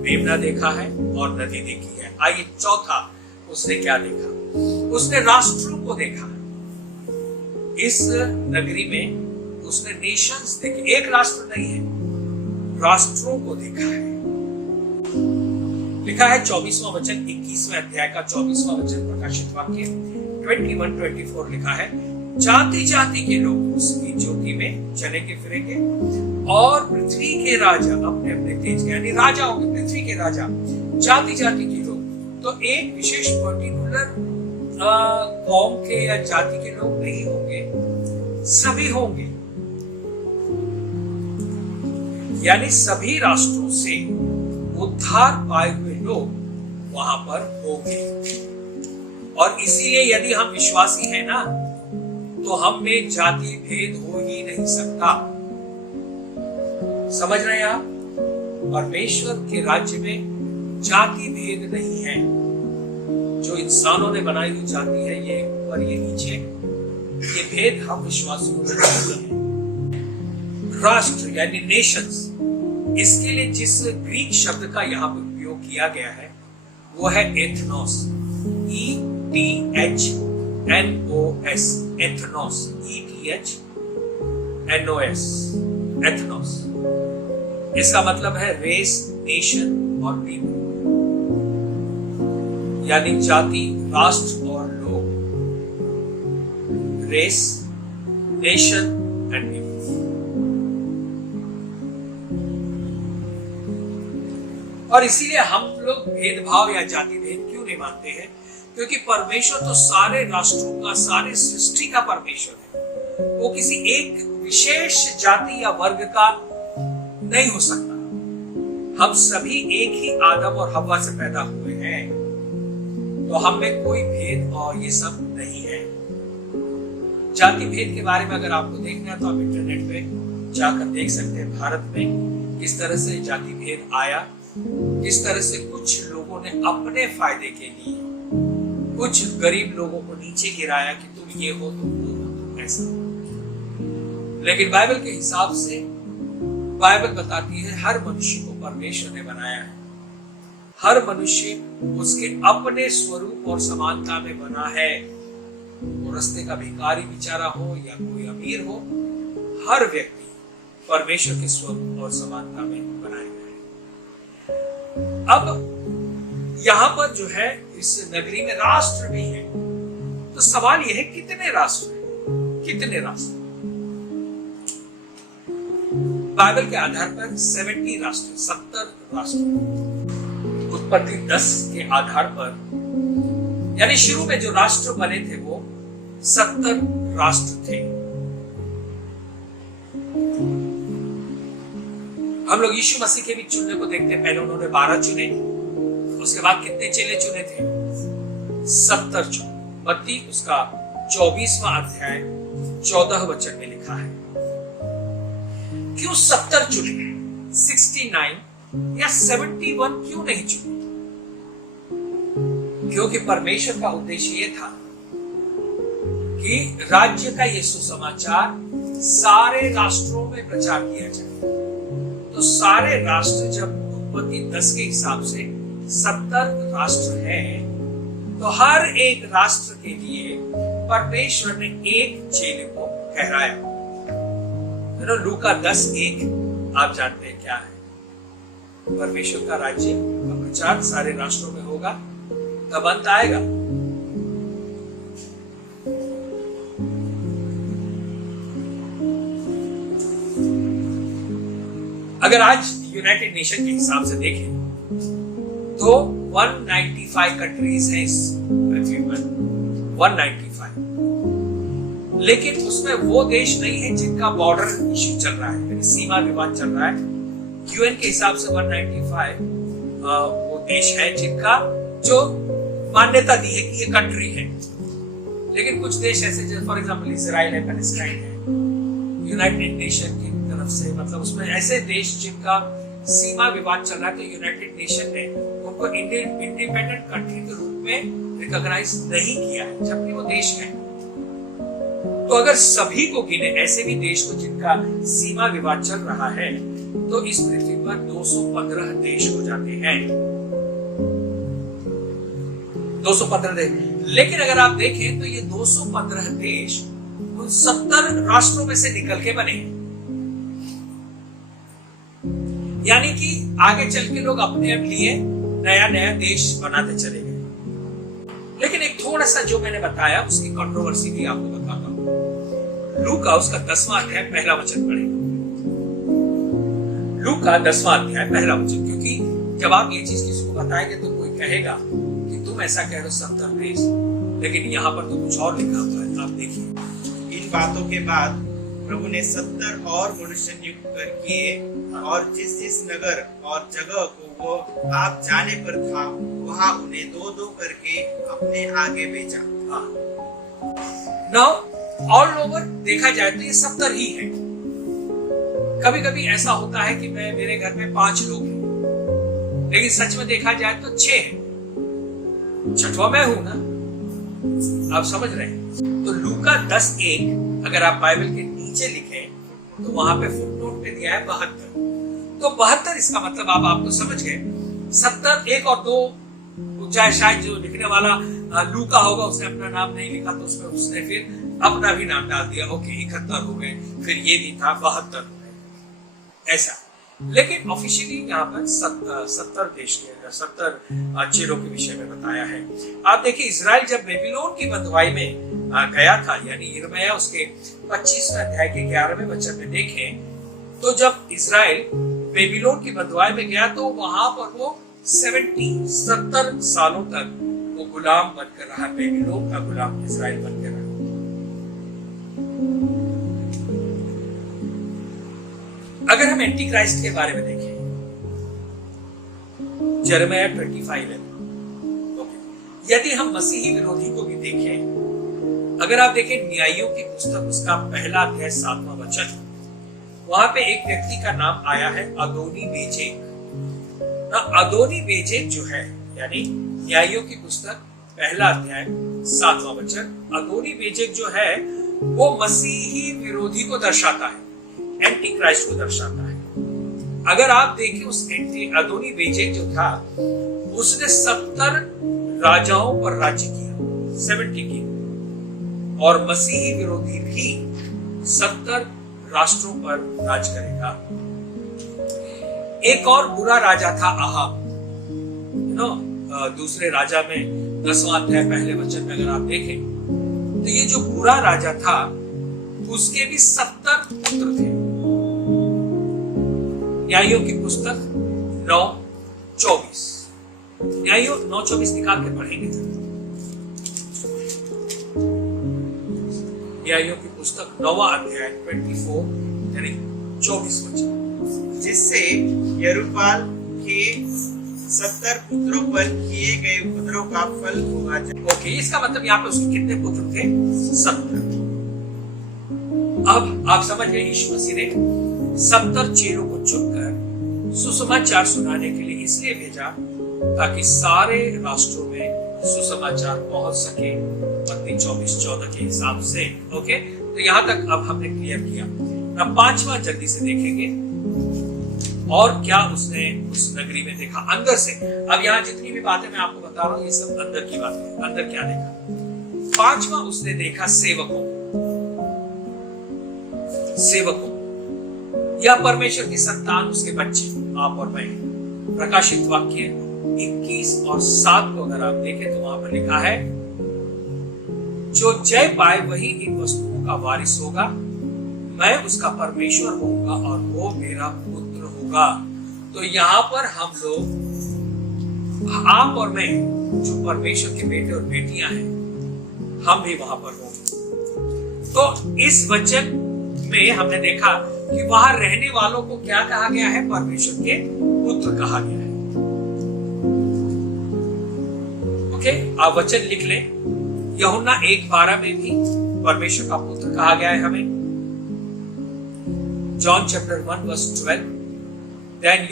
मेमना देखा है और नदी देखी है। आइए चौथा उसने क्या देखा? उसने राष्ट्रों को देखा। इस नगरी में उसने नेशंस देखे, एक राष्ट्र नहीं है, राष्ट्रों को देखा है। लिखा है 24वां वचन, 21वें अध्याय का 24वां वचन, प्रकाशित वाक्य 21-24 लिखा है, जाति जाति के लोग उसकी ज्योति में चलेंगे फिरेंगे और पृथ्वी के राजा अपने अपने तेज के, यानी राजा होंगे, पृथ्वी के राजा, जाति जाति के लोग। तो एक विशेष पर्टिकुलर कौम के या जाति के लोग नहीं होंगे, सभी होंगे, यानी सभी राष्ट्रों से उद्धार पाए हुए लोग वहां पर होंगे। और इसीलिए यदि हम विश्वासी हैं ना, तो हम में जाति भेद हो ही नहीं सकता। समझ रहे हैं आप? परमेश्वर के राज्य में जाति भेद नहीं है। जो इंसानों ने बनाई हुई जाति है, ये ऊपर ये नीचे, ये भेद हम विश्वासियों में नहीं है। राष्ट्र यानी नेशंस, इसके लिए जिस ग्रीक शब्द का यहाँ पर उपयोग किया गया है वो है एथनोस, ETHNOS, एथनोस, ETHNOS, एथनोस। इसका मतलब है रेस, नेशन और पीपल, यानी जाति, राष्ट्र और लोग, रेस, नेशन एंड पीपल। और इसीलिए हम लोग भेदभाव या जाति भेद क्यों नहीं मानते हैं? क्योंकि परमेश्वर तो सारे राष्ट्रों का, सारे सृष्टि का परमेश्वर है। वो किसी एक विशेष जाति या वर्ग का नहीं हो सकता। हम सभी एक ही आदम और हव्वा से पैदा हुए हैं, तो हम में कोई भेद और ये सब नहीं है। जाति भेद के बारे में अगर आपको देखना है तो आप इंटरनेट पे जाकर देख सकते हैं। भारत में किस तरह से जाति भेद आया, किस तरह से कुछ लोगों ने अपने फायदे के लिए कुछ गरीब लोगों को नीचे गिराया कि तुम ये हो, तुम वो हो, तुम ऐसा। लेकिन बाइबल के हिसाब से बाइबल बताती है हर मनुष्य को परमेश्वर ने बनाया है। हर मनुष्य उसके अपने स्वरूप और समानता में बना है। वो रास्ते का भिखारी बेचारा हो या कोई अमीर हो, हर व्यक्ति परमेश्वर के स्वरूप और समानता में बनाया गया है। अब यहां पर जो है इस नगरी में राष्ट्र भी है, तो सवाल यह है कितने राष्ट्र हैं? कितने राष्ट्र? बाइबल के आधार पर 70 राष्ट्र, 70 राष्ट्र। उत्पत्ति 10 के आधार पर, यानी शुरू में जो राष्ट्र बने थे वो 70 राष्ट्र थे। हम लोग यीशु मसीह के भी चुनने को देखते हैं। पहले उन्होंने 12 चुने, उसके बाद कितने चेले चुने थे? 70 चुने। मत्ती उसका 24वां अध्याय 14 वचन में लिखा है। क्यों 70 चुने? 69 या 71 क्यों नहीं चुने? क्योंकि परमेश्वर का उद्देश्य यह था कि राज्य का ये सुसमाचार सारे राष्ट्रों में प्रचार किया जाए। तो सारे राष्ट्र जब उत्पत्ति 10 के हिसाब से 70 राष्ट्र हैं, तो हर एक राष्ट्र के लिए परमेश्वर ने एक चेले को ठहराया। लूका 10:1 आप जानते हैं क्या है? परमेश्वर का राज्य का प्रचार सारे राष्ट्रों में होगा, तब अंत आएगा। अगर आज यूनाइटेड नेशन के हिसाब से देखें तो 195 कंट्रीज हैं इस पृथ्वी पर, 195। लेकिन उसमें वो देश नहीं है जिनका बॉर्डर इश्यू चल रहा है, यानी सीमा विवाद चल रहा है। यूएन के हिसाब से 195 वो देश है जिनका जो मान्यता दी है कि ये कंट्री है। लेकिन कुछ देश ऐसे जैसे फॉर एग्जांपल इजराइल है, पैलेस्टाइन है, यूनाइटेड नेशन की तरफ से, मतलब उसमें ऐसे देश जिनका सीमा विवाद चल रहा है, तो यूनाइटेड नेशन ने उनको इंडिपेंडेंट कंट्री के रूप में रिकॉग्नाइज नहीं किया है, जबकि वो देश है। तो अगर सभी को गिने, ऐसे भी देश को जिनका सीमा विवाद चल रहा है, तो इस पृथ्वी पर 215 देश हो जाते हैं। 215 देश। लेकिन अगर आप देखें तो ये 215 देश उन 70 राष्ट्रों में से निकल के बने हैं। यानी कि आगे चल के लोग अपने लिए नया नया देश बनाते चले गए। लेकिन एक थोड़ा सा जो मैंने बताया उसकी कंट्रोवर्सी भी आपको बताता हूं। लूका उसका 10वां अध्याय पहला वचन पढ़े। लूका 10वां अध्याय पहला वचन, क्योंकि जब आप ये चीज किसी को बताएंगे तो कोई कहेगा कि तुम ऐसा कह रहे हो 70 देश, लेकिन यहाँ पर तो कुछ और लिखा हुआ है। आप देखिए। इन बातों के बाद प्रभु ने 70 और मनुष्य नियुक्त कर किए, और जिस जिस नगर और जगह को वो आप जाने पर था, वहां उन्हें 2-2 करके अपने आगे भेजा। नाउ ऑल ओवर देखा जाए तो ये 70 ही है। कभी कभी ऐसा होता है कि मेरे घर में 5 लोग हैं, लेकिन सच में देखा जाए तो 6 है, 6वां मैं हूं ना। आप समझ रहे हैं? तो लूका 10:1 अगर आप बाइबल के नीचे लिखें तो वहां पे फुटनोट में दिया है 72। तो 72 इसका मतलब आपको समझ गए। 70 1 और 2, चाहे शायद जो लिखने वाला लूका होगा उसने अपना नाम नहीं लिखा, तो उसमें उसने फिर अपना भी नाम डाल दिया। ओके, 71 हो गए, फिर ये भी था 72 हो गए, ऐसा। लेकिन ऑफिशियली यहाँ पर 70 देश के 70 चेलों के विषय में बताया है। आप देखिए, इजराइल जब बेबीलोन की बंधुआई में गया था, यानी यिर्मयाह उसके 25वें अध्याय के 11वें वचन में देखें तो जब इजराइल बेबीलोन की बंधुआई में गया तो वहां पर वो 70 सालों तक वो गुलाम बनकर रहा, बेबीलोन का गुलाम इजराइल बनकर रहा। अगर हम एंटी क्राइस्ट के बारे में देखें, यिर्मयाह 25:11, यदि हम मसीही विरोधी को भी देखें, अगर आप देखें न्यायियों की पुस्तक उसका पहला अध्याय 7वां वचन, वहां पे एक व्यक्ति का नाम आया है अदोनी बेजेक। अदोनी बेजेक जो है, यानी न्यायियों की पुस्तक पहला अध्याय 7वां वचन, अदोनी बेजेक जो है वो मसीही विरोधी को दर्शाता है, एंटी क्राइस्ट को दर्शाता है। अगर आप देखें उस अदोनी बेजेक जो था, उसने 70 राजाओं पर राज्य किया, 70 किंग, और मसीही विरोधी भी 70 राष्ट्रों पर राज करेगा। एक और बुरा राजा था अहाब, दूसरे राजा में 10वां अध्याय पहले वचन में अगर आप देखें तो ये जो बुरा राजा था उसके भी 70 पुत्र थे। न्यायियों की पुस्तक 9:24, न्यायियों 9:24 निकाल के पढ़ेंगे। न्यायियों की पुस्तक 9वां अध्याय 24 वचन, जिससे यरूबाल के 70 पुत्रों पर किए गए उपद्रव का फल होगा। ओके, इसका मतलब यहाँ पे उसके कितने पुत्र थे? 70। अब आप समझ गए, यीशु मसीह ने 70 चेलों को चुनकर सुसमाचार सुनाने के लिए इसलिए भेजा ताकि सारे राष्ट्रों में सुसमाचार पहुंच सके, मत्ती 24:14 के हिसाब से। ओके, तो यहां तक अब हमने क्लियर किया। अब 5वां जल्दी से देखेंगे, और क्या उसने उस नगरी में देखा अंदर से। अब यहाँ जितनी भी बातें मैं आपको बता रहा हूँ ये सब अंदर की बातें हैं। अंदर क्या देखा? 5वां उसने देखा सेवकों या परमेश्वर की संतान, उसके बच्चे, आप और मैं। प्रकाशित वाक्य 21 और 7 को अगर आप देखें तो वहां पर लिखा है, जो जय पाए वही इन वस्तुओं का वारिस होगा, मैं उसका परमेश्वर होऊंगा और वो मेरा पुत्र होगा। तो यहाँ पर हम लोग, आप और मैं, जो परमेश्वर के बेटे और बेटियां हैं, हम भी वहां पर होंगे। तो इस वचन में हमने देखा कि वहां रहने वालों को क्या कहा गया है? परमेश्वर के पुत्र कहा गया है। ओके, आप वचन लिख लें। यूहन्ना 1:12 में भी परमेश्वर का पुत्र कहा गया है हमें। जॉन चैप्टर 1:12, देन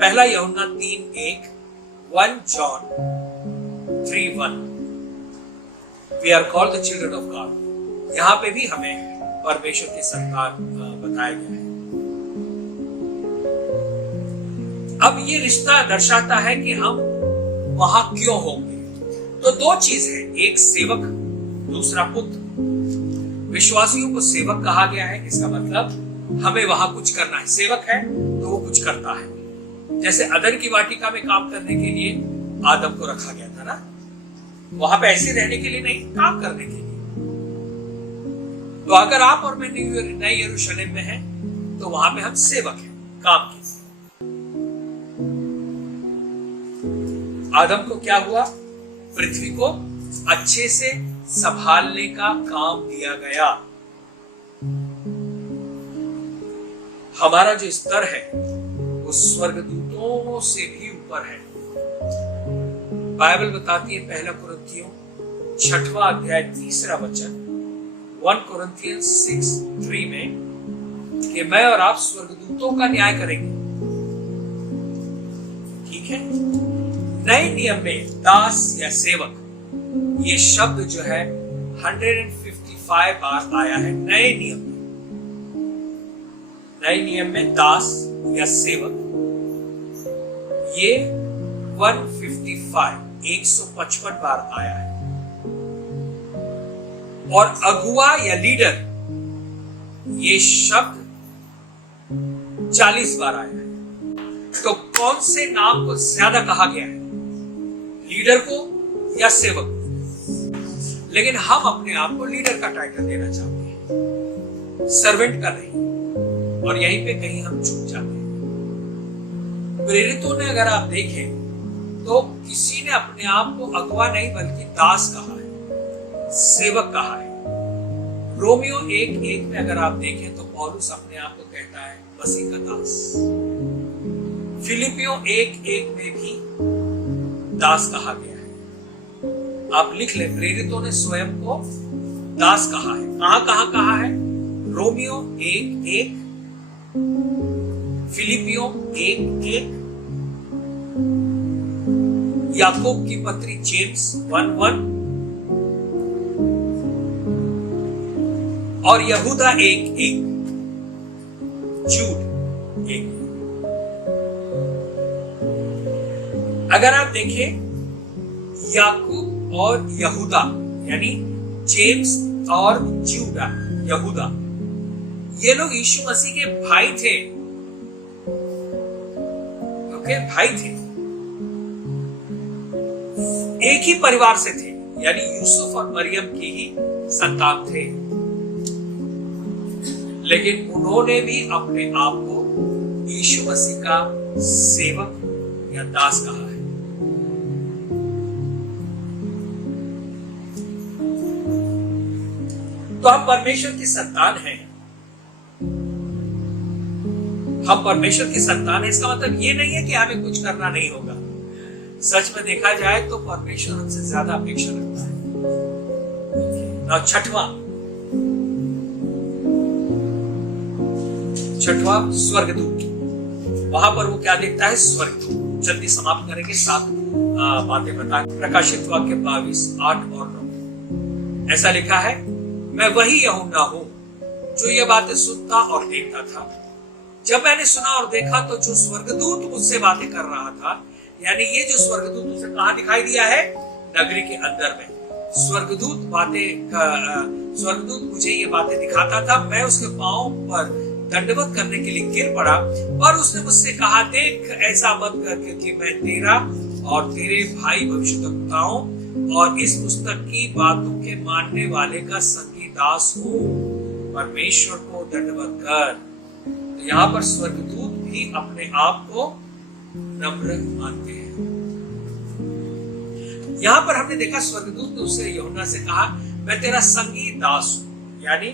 पहला यूहन्ना 3:1, 1 John 3:1, we are called the children of God. यहां पे भी हमें परमेश्वर की संतान बताया गया है। अब ये रिश्ता दर्शाता है कि हम वहां क्यों होंगे। तो 2 चीज है, एक सेवक, दूसरा पुत्र। विश्वासियों को सेवक कहा गया है, इसका मतलब हमें वहां कुछ करना है। सेवक है तो वो कुछ करता है। जैसे अदन की वाटिका में काम करने के लिए आदम को रखा गया था ना, वहां पे ऐसे रहने के लिए नहीं, काम करने के लिए। तो अगर आप और मैं नए यरूशलेम में हैं तो वहां पे हम सेवक हैं, काम के। आदम को क्या हुआ? पृथ्वी को अच्छे से संभालने का काम दिया गया। हमारा जो स्तर है वो स्वर्गदूतों से भी ऊपर है। बाइबल बताती है, पहला कुरिन्थियों 6वां अध्याय 3 वचन, 1 Corinthians 6:3 में, कि मैं और आप स्वर्गदूतों का न्याय करेंगे। ठीक है। नए नियम में दास या सेवक, ये शब्द जो है 155 बार आया है नए नियम में। नए नियम में दास या सेवक, ये 155 बार आया है। और अगुआ या लीडर, ये शब्द 40 बार आया है। तो कौन से नाम को ज्यादा कहा गया है, लीडर को या सेवक को? लेकिन हम अपने आप को लीडर का टाइटल देना चाहते हैं, सर्वेंट का नहीं, और यहीं पे कहीं हम चूक जाते हैं। प्रेरितों ने अगर आप देखें तो किसी ने अपने आप को अगुआ नहीं बल्कि दास कहा है, सेवक कहा है। रोमियो 1:1 में अगर आप देखें तो पौलुस अपने आप को कहता है मसीह का दास। फिलिपियों 1:1 में भी दास कहा गया है। आप लिख ले, प्रेरितों ने स्वयं को दास कहा है। कहां कहा है? रोमियो 1:1, फिलिपियों 1:1, याकूब की पत्री जेम्स 1:1 और यहूदा 1:1, जूड 1। अगर आप देखें याकूब और यहूदा यानी जेम्स और जूडा, यहूदा, ये लोग यीशु मसीह के भाई थे। ओके, भाई थे, एक ही परिवार से थे, यानी यूसुफ और मरियम की ही संतान थे। लेकिन उन्होंने भी अपने आप को यीशु मसीह का सेवक या दास कहा है। तो हम परमेश्वर की संतान हैं। हम परमेश्वर की संतान है, इसका मतलब ये नहीं है कि हमें कुछ करना नहीं होगा। सच में देखा जाए तो परमेश्वर हमसे ज्यादा अपेक्षा रखता है। और छठवां स्वर्गदूत, वहां पर वो क्या देखता है? स्वर्गदूत। जल्दी समाप्त करेंगे, 7 बातें बता। प्रकाशित वाक्य 22:8 और 9 ऐसा लिखा है, मैं वही यूहन्ना हूं जो ये बातें सुनता और देखता था। जब मैंने सुना और देखा तो जो स्वर्गदूत मुझसे बातें कर रहा था, यानी ये जो स्वर्गदूत उसे कहां दिखाई दिया है? नगरी के अंदर में। स्वर्गदूत मुझे ये बातें दिखाता था। मैं उसके पांव पर दंडवत करने के लिए गिर पड़ा, पर उसने मुझसे कहा, देख, ऐसा मत कर, क्योंकि मैं तेरा और तेरे भाई भविष्यद्वक्ताओं और इस पुस्तक की बातों के मानने वाले का संगी दास हूं। परमेश्वर को दंडवत कर। तो यहाँ पर स्वर्गदूत भी अपने आप को नम्र मानते हैं। यहां पर हमने देखा स्वर्गदूत ने उससे यूहन्ना से कहा, मैं तेरा संगी दास हूं, यानी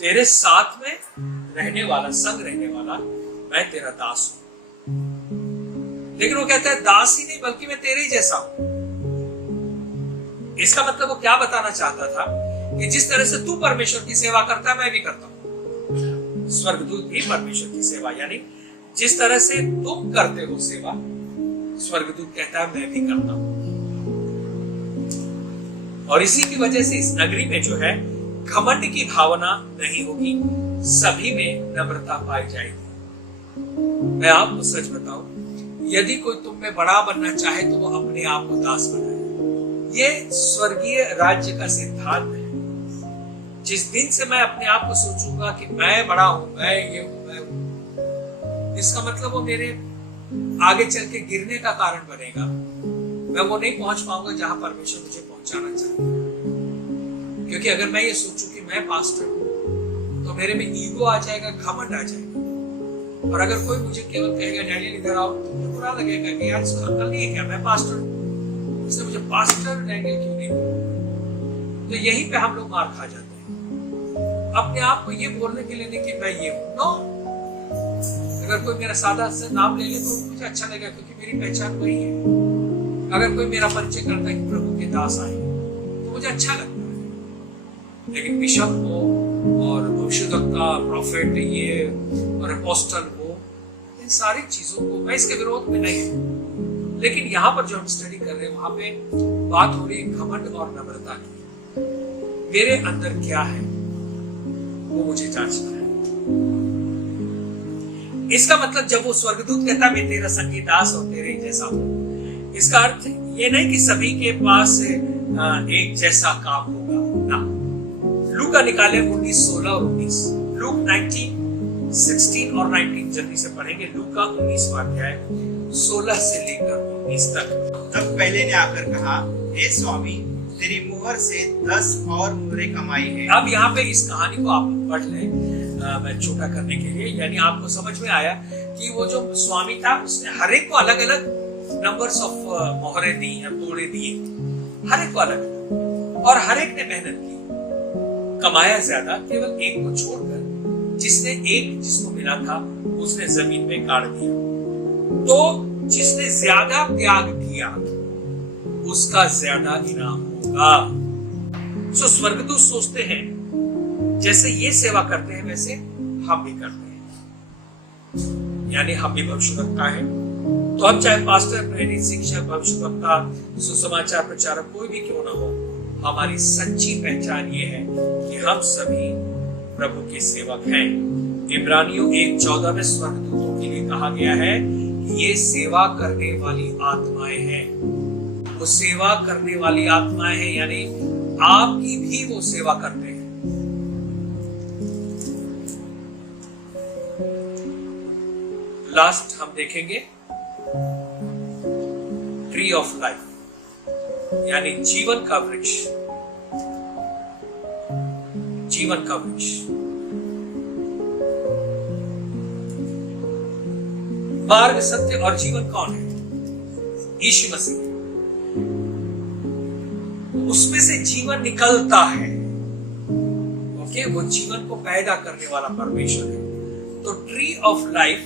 तेरे साथ में रहने वाला, संग रहने वाला, मैं तेरा दास हूं। लेकिन वो कहता है दास ही नहीं बल्कि मैं तेरे ही जैसा हूं। इसका मतलब वो क्या बताना चाहता था कि जिस तरह से तू परमेश्वर की सेवा करता है, मैं भी करता हूं। स्वर्गदूत भी परमेश्वर की सेवा, यानी जिस तरह से तुम करते हो सेवा, स्वर्गदूत कहता है मैं भी करता हूं। और इसी की वजह से इस नगरी में जो है घमंड की भावना नहीं होगी, सभी में नम्रता पाई जाएगी। मैं आपको सच बताऊं, यदि कोई तुम में बड़ा बनना चाहे तो वो अपने आप को दास बनाए। ये स्वर्गीय राज्य का सिद्धांत है। जिस दिन से मैं अपने आप को सोचूंगा कि मैं बड़ा हूं, मैं ये हूं, मैं हूं, इसका मतलब वो मेरे आगे चल के गिरने का कारण बनेगा। मैं वो नहीं पहुंच पाऊंगा जहां परमेश्वर मुझे पहुंचाना चाहता है। क्योंकि अगर मैं ये सोचूं कि मैं पास्टर हूं तो मेरे में ईगो आ जाएगा, घमंड आ जाएगा। और अगर कोई मुझे केवल कहेगा डैनियल इधर आओ, तो मुझे बुरा लगेगा कि यार इसको अक्ल नहीं है क्या, मैं पास्टर हूं, इसने मुझे पास्टर डैनियल क्यों नहीं बोला। तो यहीं पे हम लोग मार खा जाते हैं, अपने आप को ये बोलने के लिए कि मैं ये हूं। नो, अगर कोई मेरा सादा से नाम ले ले तो मुझे अच्छा लगेगा, क्योंकि मेरी पहचान वही है। अगर कोई मेरा परिचय करता है कि प्रभु के दास आए तो मुझे अच्छा लगता है। लेकिन बिशप हो और भविष्यद्वक्ता, प्रॉफिट, ये और अपोस्टल हो, इन सारी चीजों को मैं इसके विरोध में नहीं हूं। लेकिन यहाँ पर जो हम स्टडी कर रहे हैं वहां पे बात हो रही है घमंड और नम्रता की। मेरे अंदर क्या है वो मुझे जांचना है। इसका मतलब जब वो स्वर्गदूत कहता मैं तेरा संगी दास और तेरे जैसा हूं, इसका अर्थ ये नहीं कि सभी के पास एक जैसा काम होगा ना। लूका निकाले 19:16 और 19, लूक 19 16 और 19 जल्दी से पढ़ेंगे। लूका 19वां अध्याय 16 से लेकर 19 तक। तब पहले ने आकर कहा, हे स्वामी, तेरी मुहर से 10 और मुहरें कमाई है। अब यहाँ पे इस कहानी को आप पढ़ लें, मैं छोटा करने के लिए, यानी आपको समझ में आया कि वो जो स्वामी था उसने हर एक को अलग अलग नंबर्स ऑफ मोहरें दी या तोड़े दिए, हर एक को अलग अलग, और हर एक ने मेहनत की, कमाया ज्यादा, केवल एक को छोड़कर जिसको मिला था उसने जमीन में गाड़ दिया। तो जिसने ज्यादा त्याग किया उसका ज्यादा इनाम होगा। सो स्वर्गदूत सोचते हैं जैसे ये सेवा करते हैं वैसे हम भी करते हैं, यानी हम भी भविष्यवक्ता है। तो हम चाहे पास्टर, प्रेरित, शिक्षक, भविष्यवक्ता, सुसमाचार प्रचारक कोई भी क्यों ना हो, हमारी सच्ची पहचान ये है कि हम सभी प्रभु के सेवक हैं। इब्रानियों 1:14 में स्वर्गदूतों के लिए कहा गया है कि ये सेवा करने वाली आत्माएं हैं। वो सेवा करने वाली आत्माएं हैं, यानी आपकी भी वो सेवा करते हैं। लास्ट हम देखेंगे ट्री ऑफ लाइफ, यानी जीवन का वृक्ष। जीवन का वृक्ष मार्ग, सत्य और जीवन कौन है? यीशु मसीह। उसमें से जीवन निकलता है। ओके, वो जीवन को पैदा करने वाला परमेश्वर है। तो ट्री ऑफ लाइफ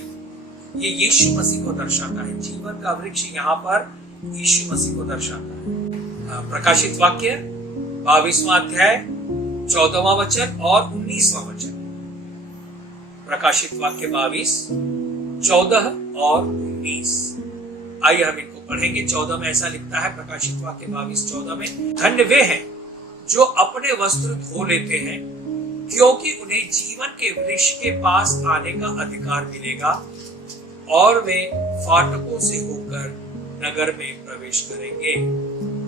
ये यीशु मसीह को दर्शाता है। जीवन का वृक्ष यहाँ पर यीशु मसीह को दर्शाता है। प्रकाशित वाक्य 22वां अध्याय 14वां वचन और 19वां वचन। प्रकाशित वाक्य 22, 14 और 19। आइए हम इनको पढ़ेंगे। 14 में ऐसा लिखता है, प्रकाशित वाक्य 22:14 में, धन्य वे हैं जो अपने वस्त्र धो लेते हैं, क्योंकि उन्हें जीवन के वृक्ष के पास आने का अधिकार मिलेगा और वे फाटकों से होकर नगर में प्रवेश करेंगे।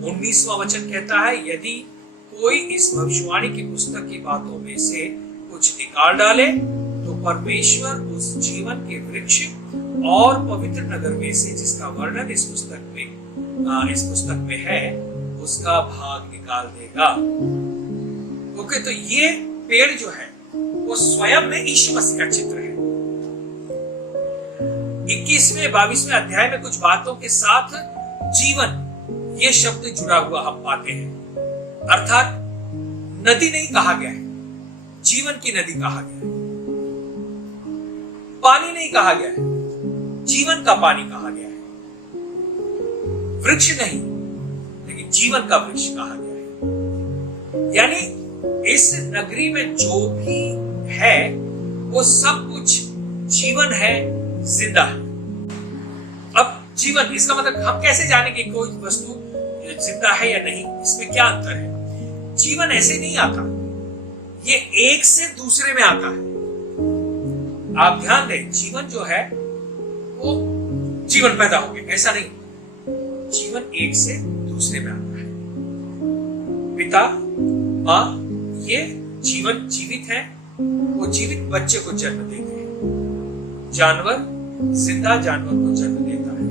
19वां वचन कहता है, यदि कोई इस भविष्यवाणी की पुस्तक की बातों में से कुछ निकाल डाले तो परमेश्वर उस जीवन के वृक्ष और पवित्र नगर में से, जिसका वर्णन इस पुस्तक में है, उसका भाग निकाल देगा। ओके, तो ये पेड़ जो है वो स्वयं में यीशु मसीह का चित्र है। 21वें 22वें अध्याय में कुछ बातों के साथ जीवन ये शब्द जुड़ा हुआ हम पाते हैं। अर्थात नदी नहीं कहा गया है, जीवन की नदी कहा गया है। पानी नहीं कहा गया है, जीवन का पानी कहा गया है। वृक्ष नहीं, लेकिन जीवन का वृक्ष कहा गया है। यानी इस नगरी में जो भी है वो सब कुछ जीवन है, जिंदा है। अब जीवन, इसका मतलब हम कैसे जानेंगे कोई वस्तु जिंदा है या नहीं? इसमें क्या अंतर है? जीवन ऐसे नहीं आता, ये एक से दूसरे में आता है। आप ध्यान दें, जीवन जो है वो जीवन पैदा हो गया, ऐसा नहीं। जीवन एक से दूसरे में आता है। पिता, माँ, ये जीवन जीवित है, वो जीवित बच्चे को जन्म देते हैं। जानवर जिंदा जानवर को जन्म देता है।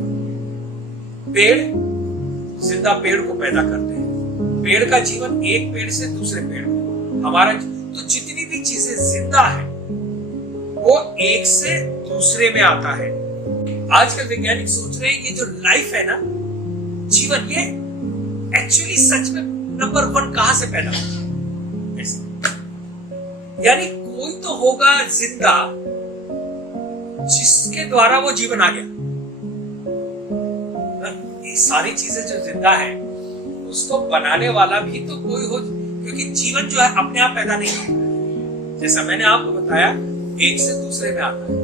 पेड़ जिंदा पेड़ को पैदा करते हैं। पेड़ का जीवन एक पेड़ से दूसरे पेड़ में। हमारा तो जितनी भी चीजें जिंदा है वो एक से दूसरे में आता है। आजकल वैज्ञानिक सोच रहे हैं ये जो लाइफ है ना, जीवन, ये एक्चुअली सच में नंबर 1 कहां से पैदा होता है? यानी कोई तो होगा जिंदा जिसके द्वारा वो जीवन आ गया। ये सारी चीजें जो जिंदा है उसको बनाने वाला भी तो कोई हो, क्योंकि जीवन जो है अपने आप पैदा नहीं होता। जैसा मैंने आपको बताया, एक से दूसरे में आता है।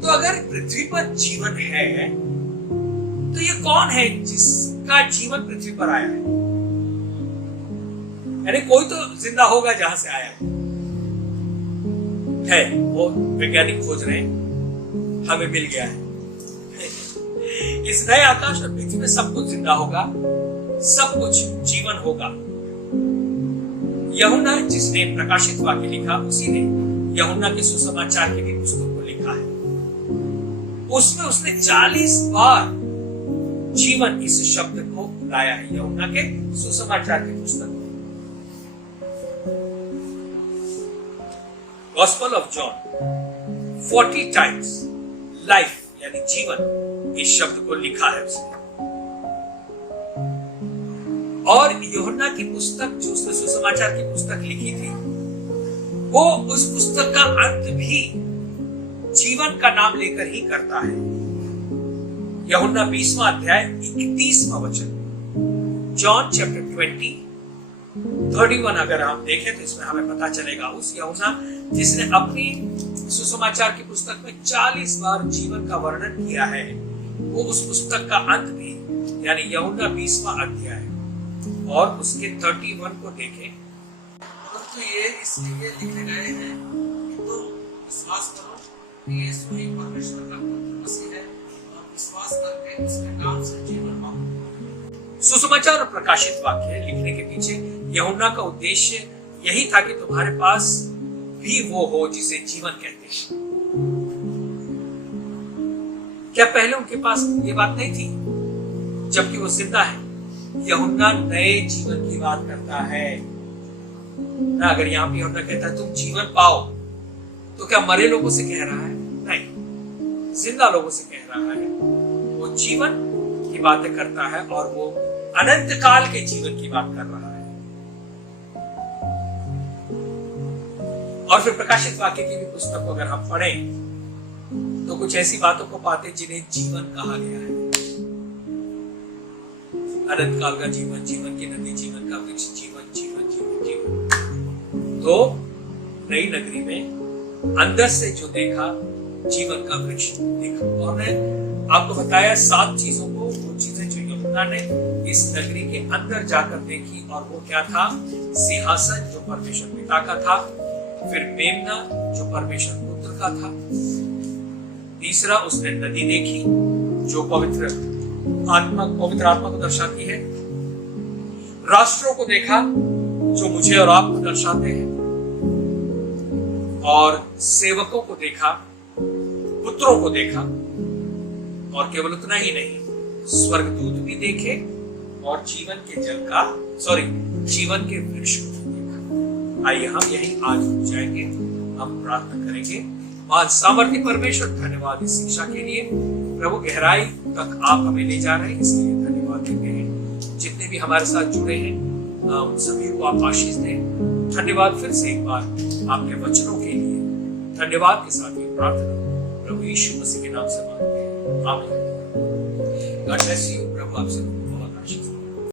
तो अगर पृथ्वी पर जीवन है तो ये कौन है जिसका जीवन पृथ्वी पर आया है? यानी कोई तो जिंदा होगा जहां से आया है। वो वैज्ञानिक खोज रहे हैं, हमें मिल गया है। इस नए आकाश और पृथ्वी में सब कुछ जिंदा होगा, सब कुछ जीवन होगा। यूहन्ना जिसने प्रकाशित वाक्य लिखा, उसी ने यूहन्ना के सुसमाचार की भी पुस्तक को लिखा है। उसमें उसने 40 बार जीवन इस शब्द को लाया है यूहन्ना के सुसमाचार की पुस्तक में। Gospel of John 40 times life यानी जीवन इस शब्द को लिखा है उसने। और यूहन्ना की पुस्तक जो उसने सुसमाचार की पुस्तक लिखी थी, वो उस पुस्तक का अंत भी जीवन का नाम लेकर ही करता है। यूहन्ना 20वां अध्याय 31वां वचन, जॉन चैप्टर 31 अगर हम देखें तो इसमें हमें पता चलेगा उस यूहन्ना जिसने अपनी सुसमाचार की पुस्तक में 40 बार जीवन का वर्णन किया है, वो उस पुस्तक का अंत भी यानी यूहन्ना 20वां अध्याय और उसके 31 को देखें। परंतु ये इसलिए लिखे गए हैं कि तुम विश्वास करो कि यीशु ही परमेश्वर का पुत्र मसीह है और विश्वास करके उसके नाम से जीवन पाओ। सुसमाचार और प्रकाशित वाक्य लिखने के पीछे यूहन्ना का उद्देश्य यही था कि तुम्हारे पास भी वो हो जिसे जीवन कहते हैं। क्या पहले उनके पास ये बात नहीं थी जबकि वो जिंदा है? यूहन्ना नए जीवन की बात करता है ना। अगर यहाँ पे यूहन्ना कहता है तुम जीवन पाओ, तो क्या मरे लोगों से कह रहा है? नहीं, जिंदा लोगों से कह रहा है। वो जीवन की बातें करता है और वो अनंत काल के जीवन की बात कर रहा है। और फिर प्रकाशित वाक्य की भी पुस्तक को अगर हम पढ़ें तो कुछ ऐसी बातों को पाते जिन्हें जीवन कहा गया है। अनंत काल का जीवन, जीवन की नदी, जीवन का वृक्ष, जीवन जीवन जीवन जीवन। तो नई नगरी में अंदर से जो देखा जीवन का वृक्ष देखा। और मैं आपको बताया 7 चीजों को, वो चीजें जो यूहन्ना ने इस नगरी के अंदर जाकर देखी। और वो क्या था? सिंहासन जो परमेश्वर पिता का था, फिर मेमना जो परमेश्वर पुत्र का था, तीसरा उसने नदी देखी जो पवित्र आत्मा को दर्शाती है, राष्ट्रों को देखा जो मुझे और आपको दर्शाते हैं, और सेवकों को देखा, पुत्रों को देखा। और केवल उतना ही नहीं, स्वर्गदूत भी देखे और जीवन के वृक्ष को भी देखा। आइए हम यही आज रुक जाएंगे, हम प्रार्थना करेंगे। आज सामर्थ्य परमेश्वर, धन्यवाद इस शिक्षा के लिए। प्रभु, गहराई तक आप हमें ले जा रहे हैं, इसके लिए धन्यवाद देते हैं। जितने भी हमारे साथ जुड़े हैं उन सभी को आप आशीष दें। धन्यवाद फिर से एक बार आपके वचनों के लिए। धन्यवाद के साथ ये प्रार्थना प्रभु यीशु मसीह के नाम से मांगते हैं, आमीन। God bless you. प्रभु आपसे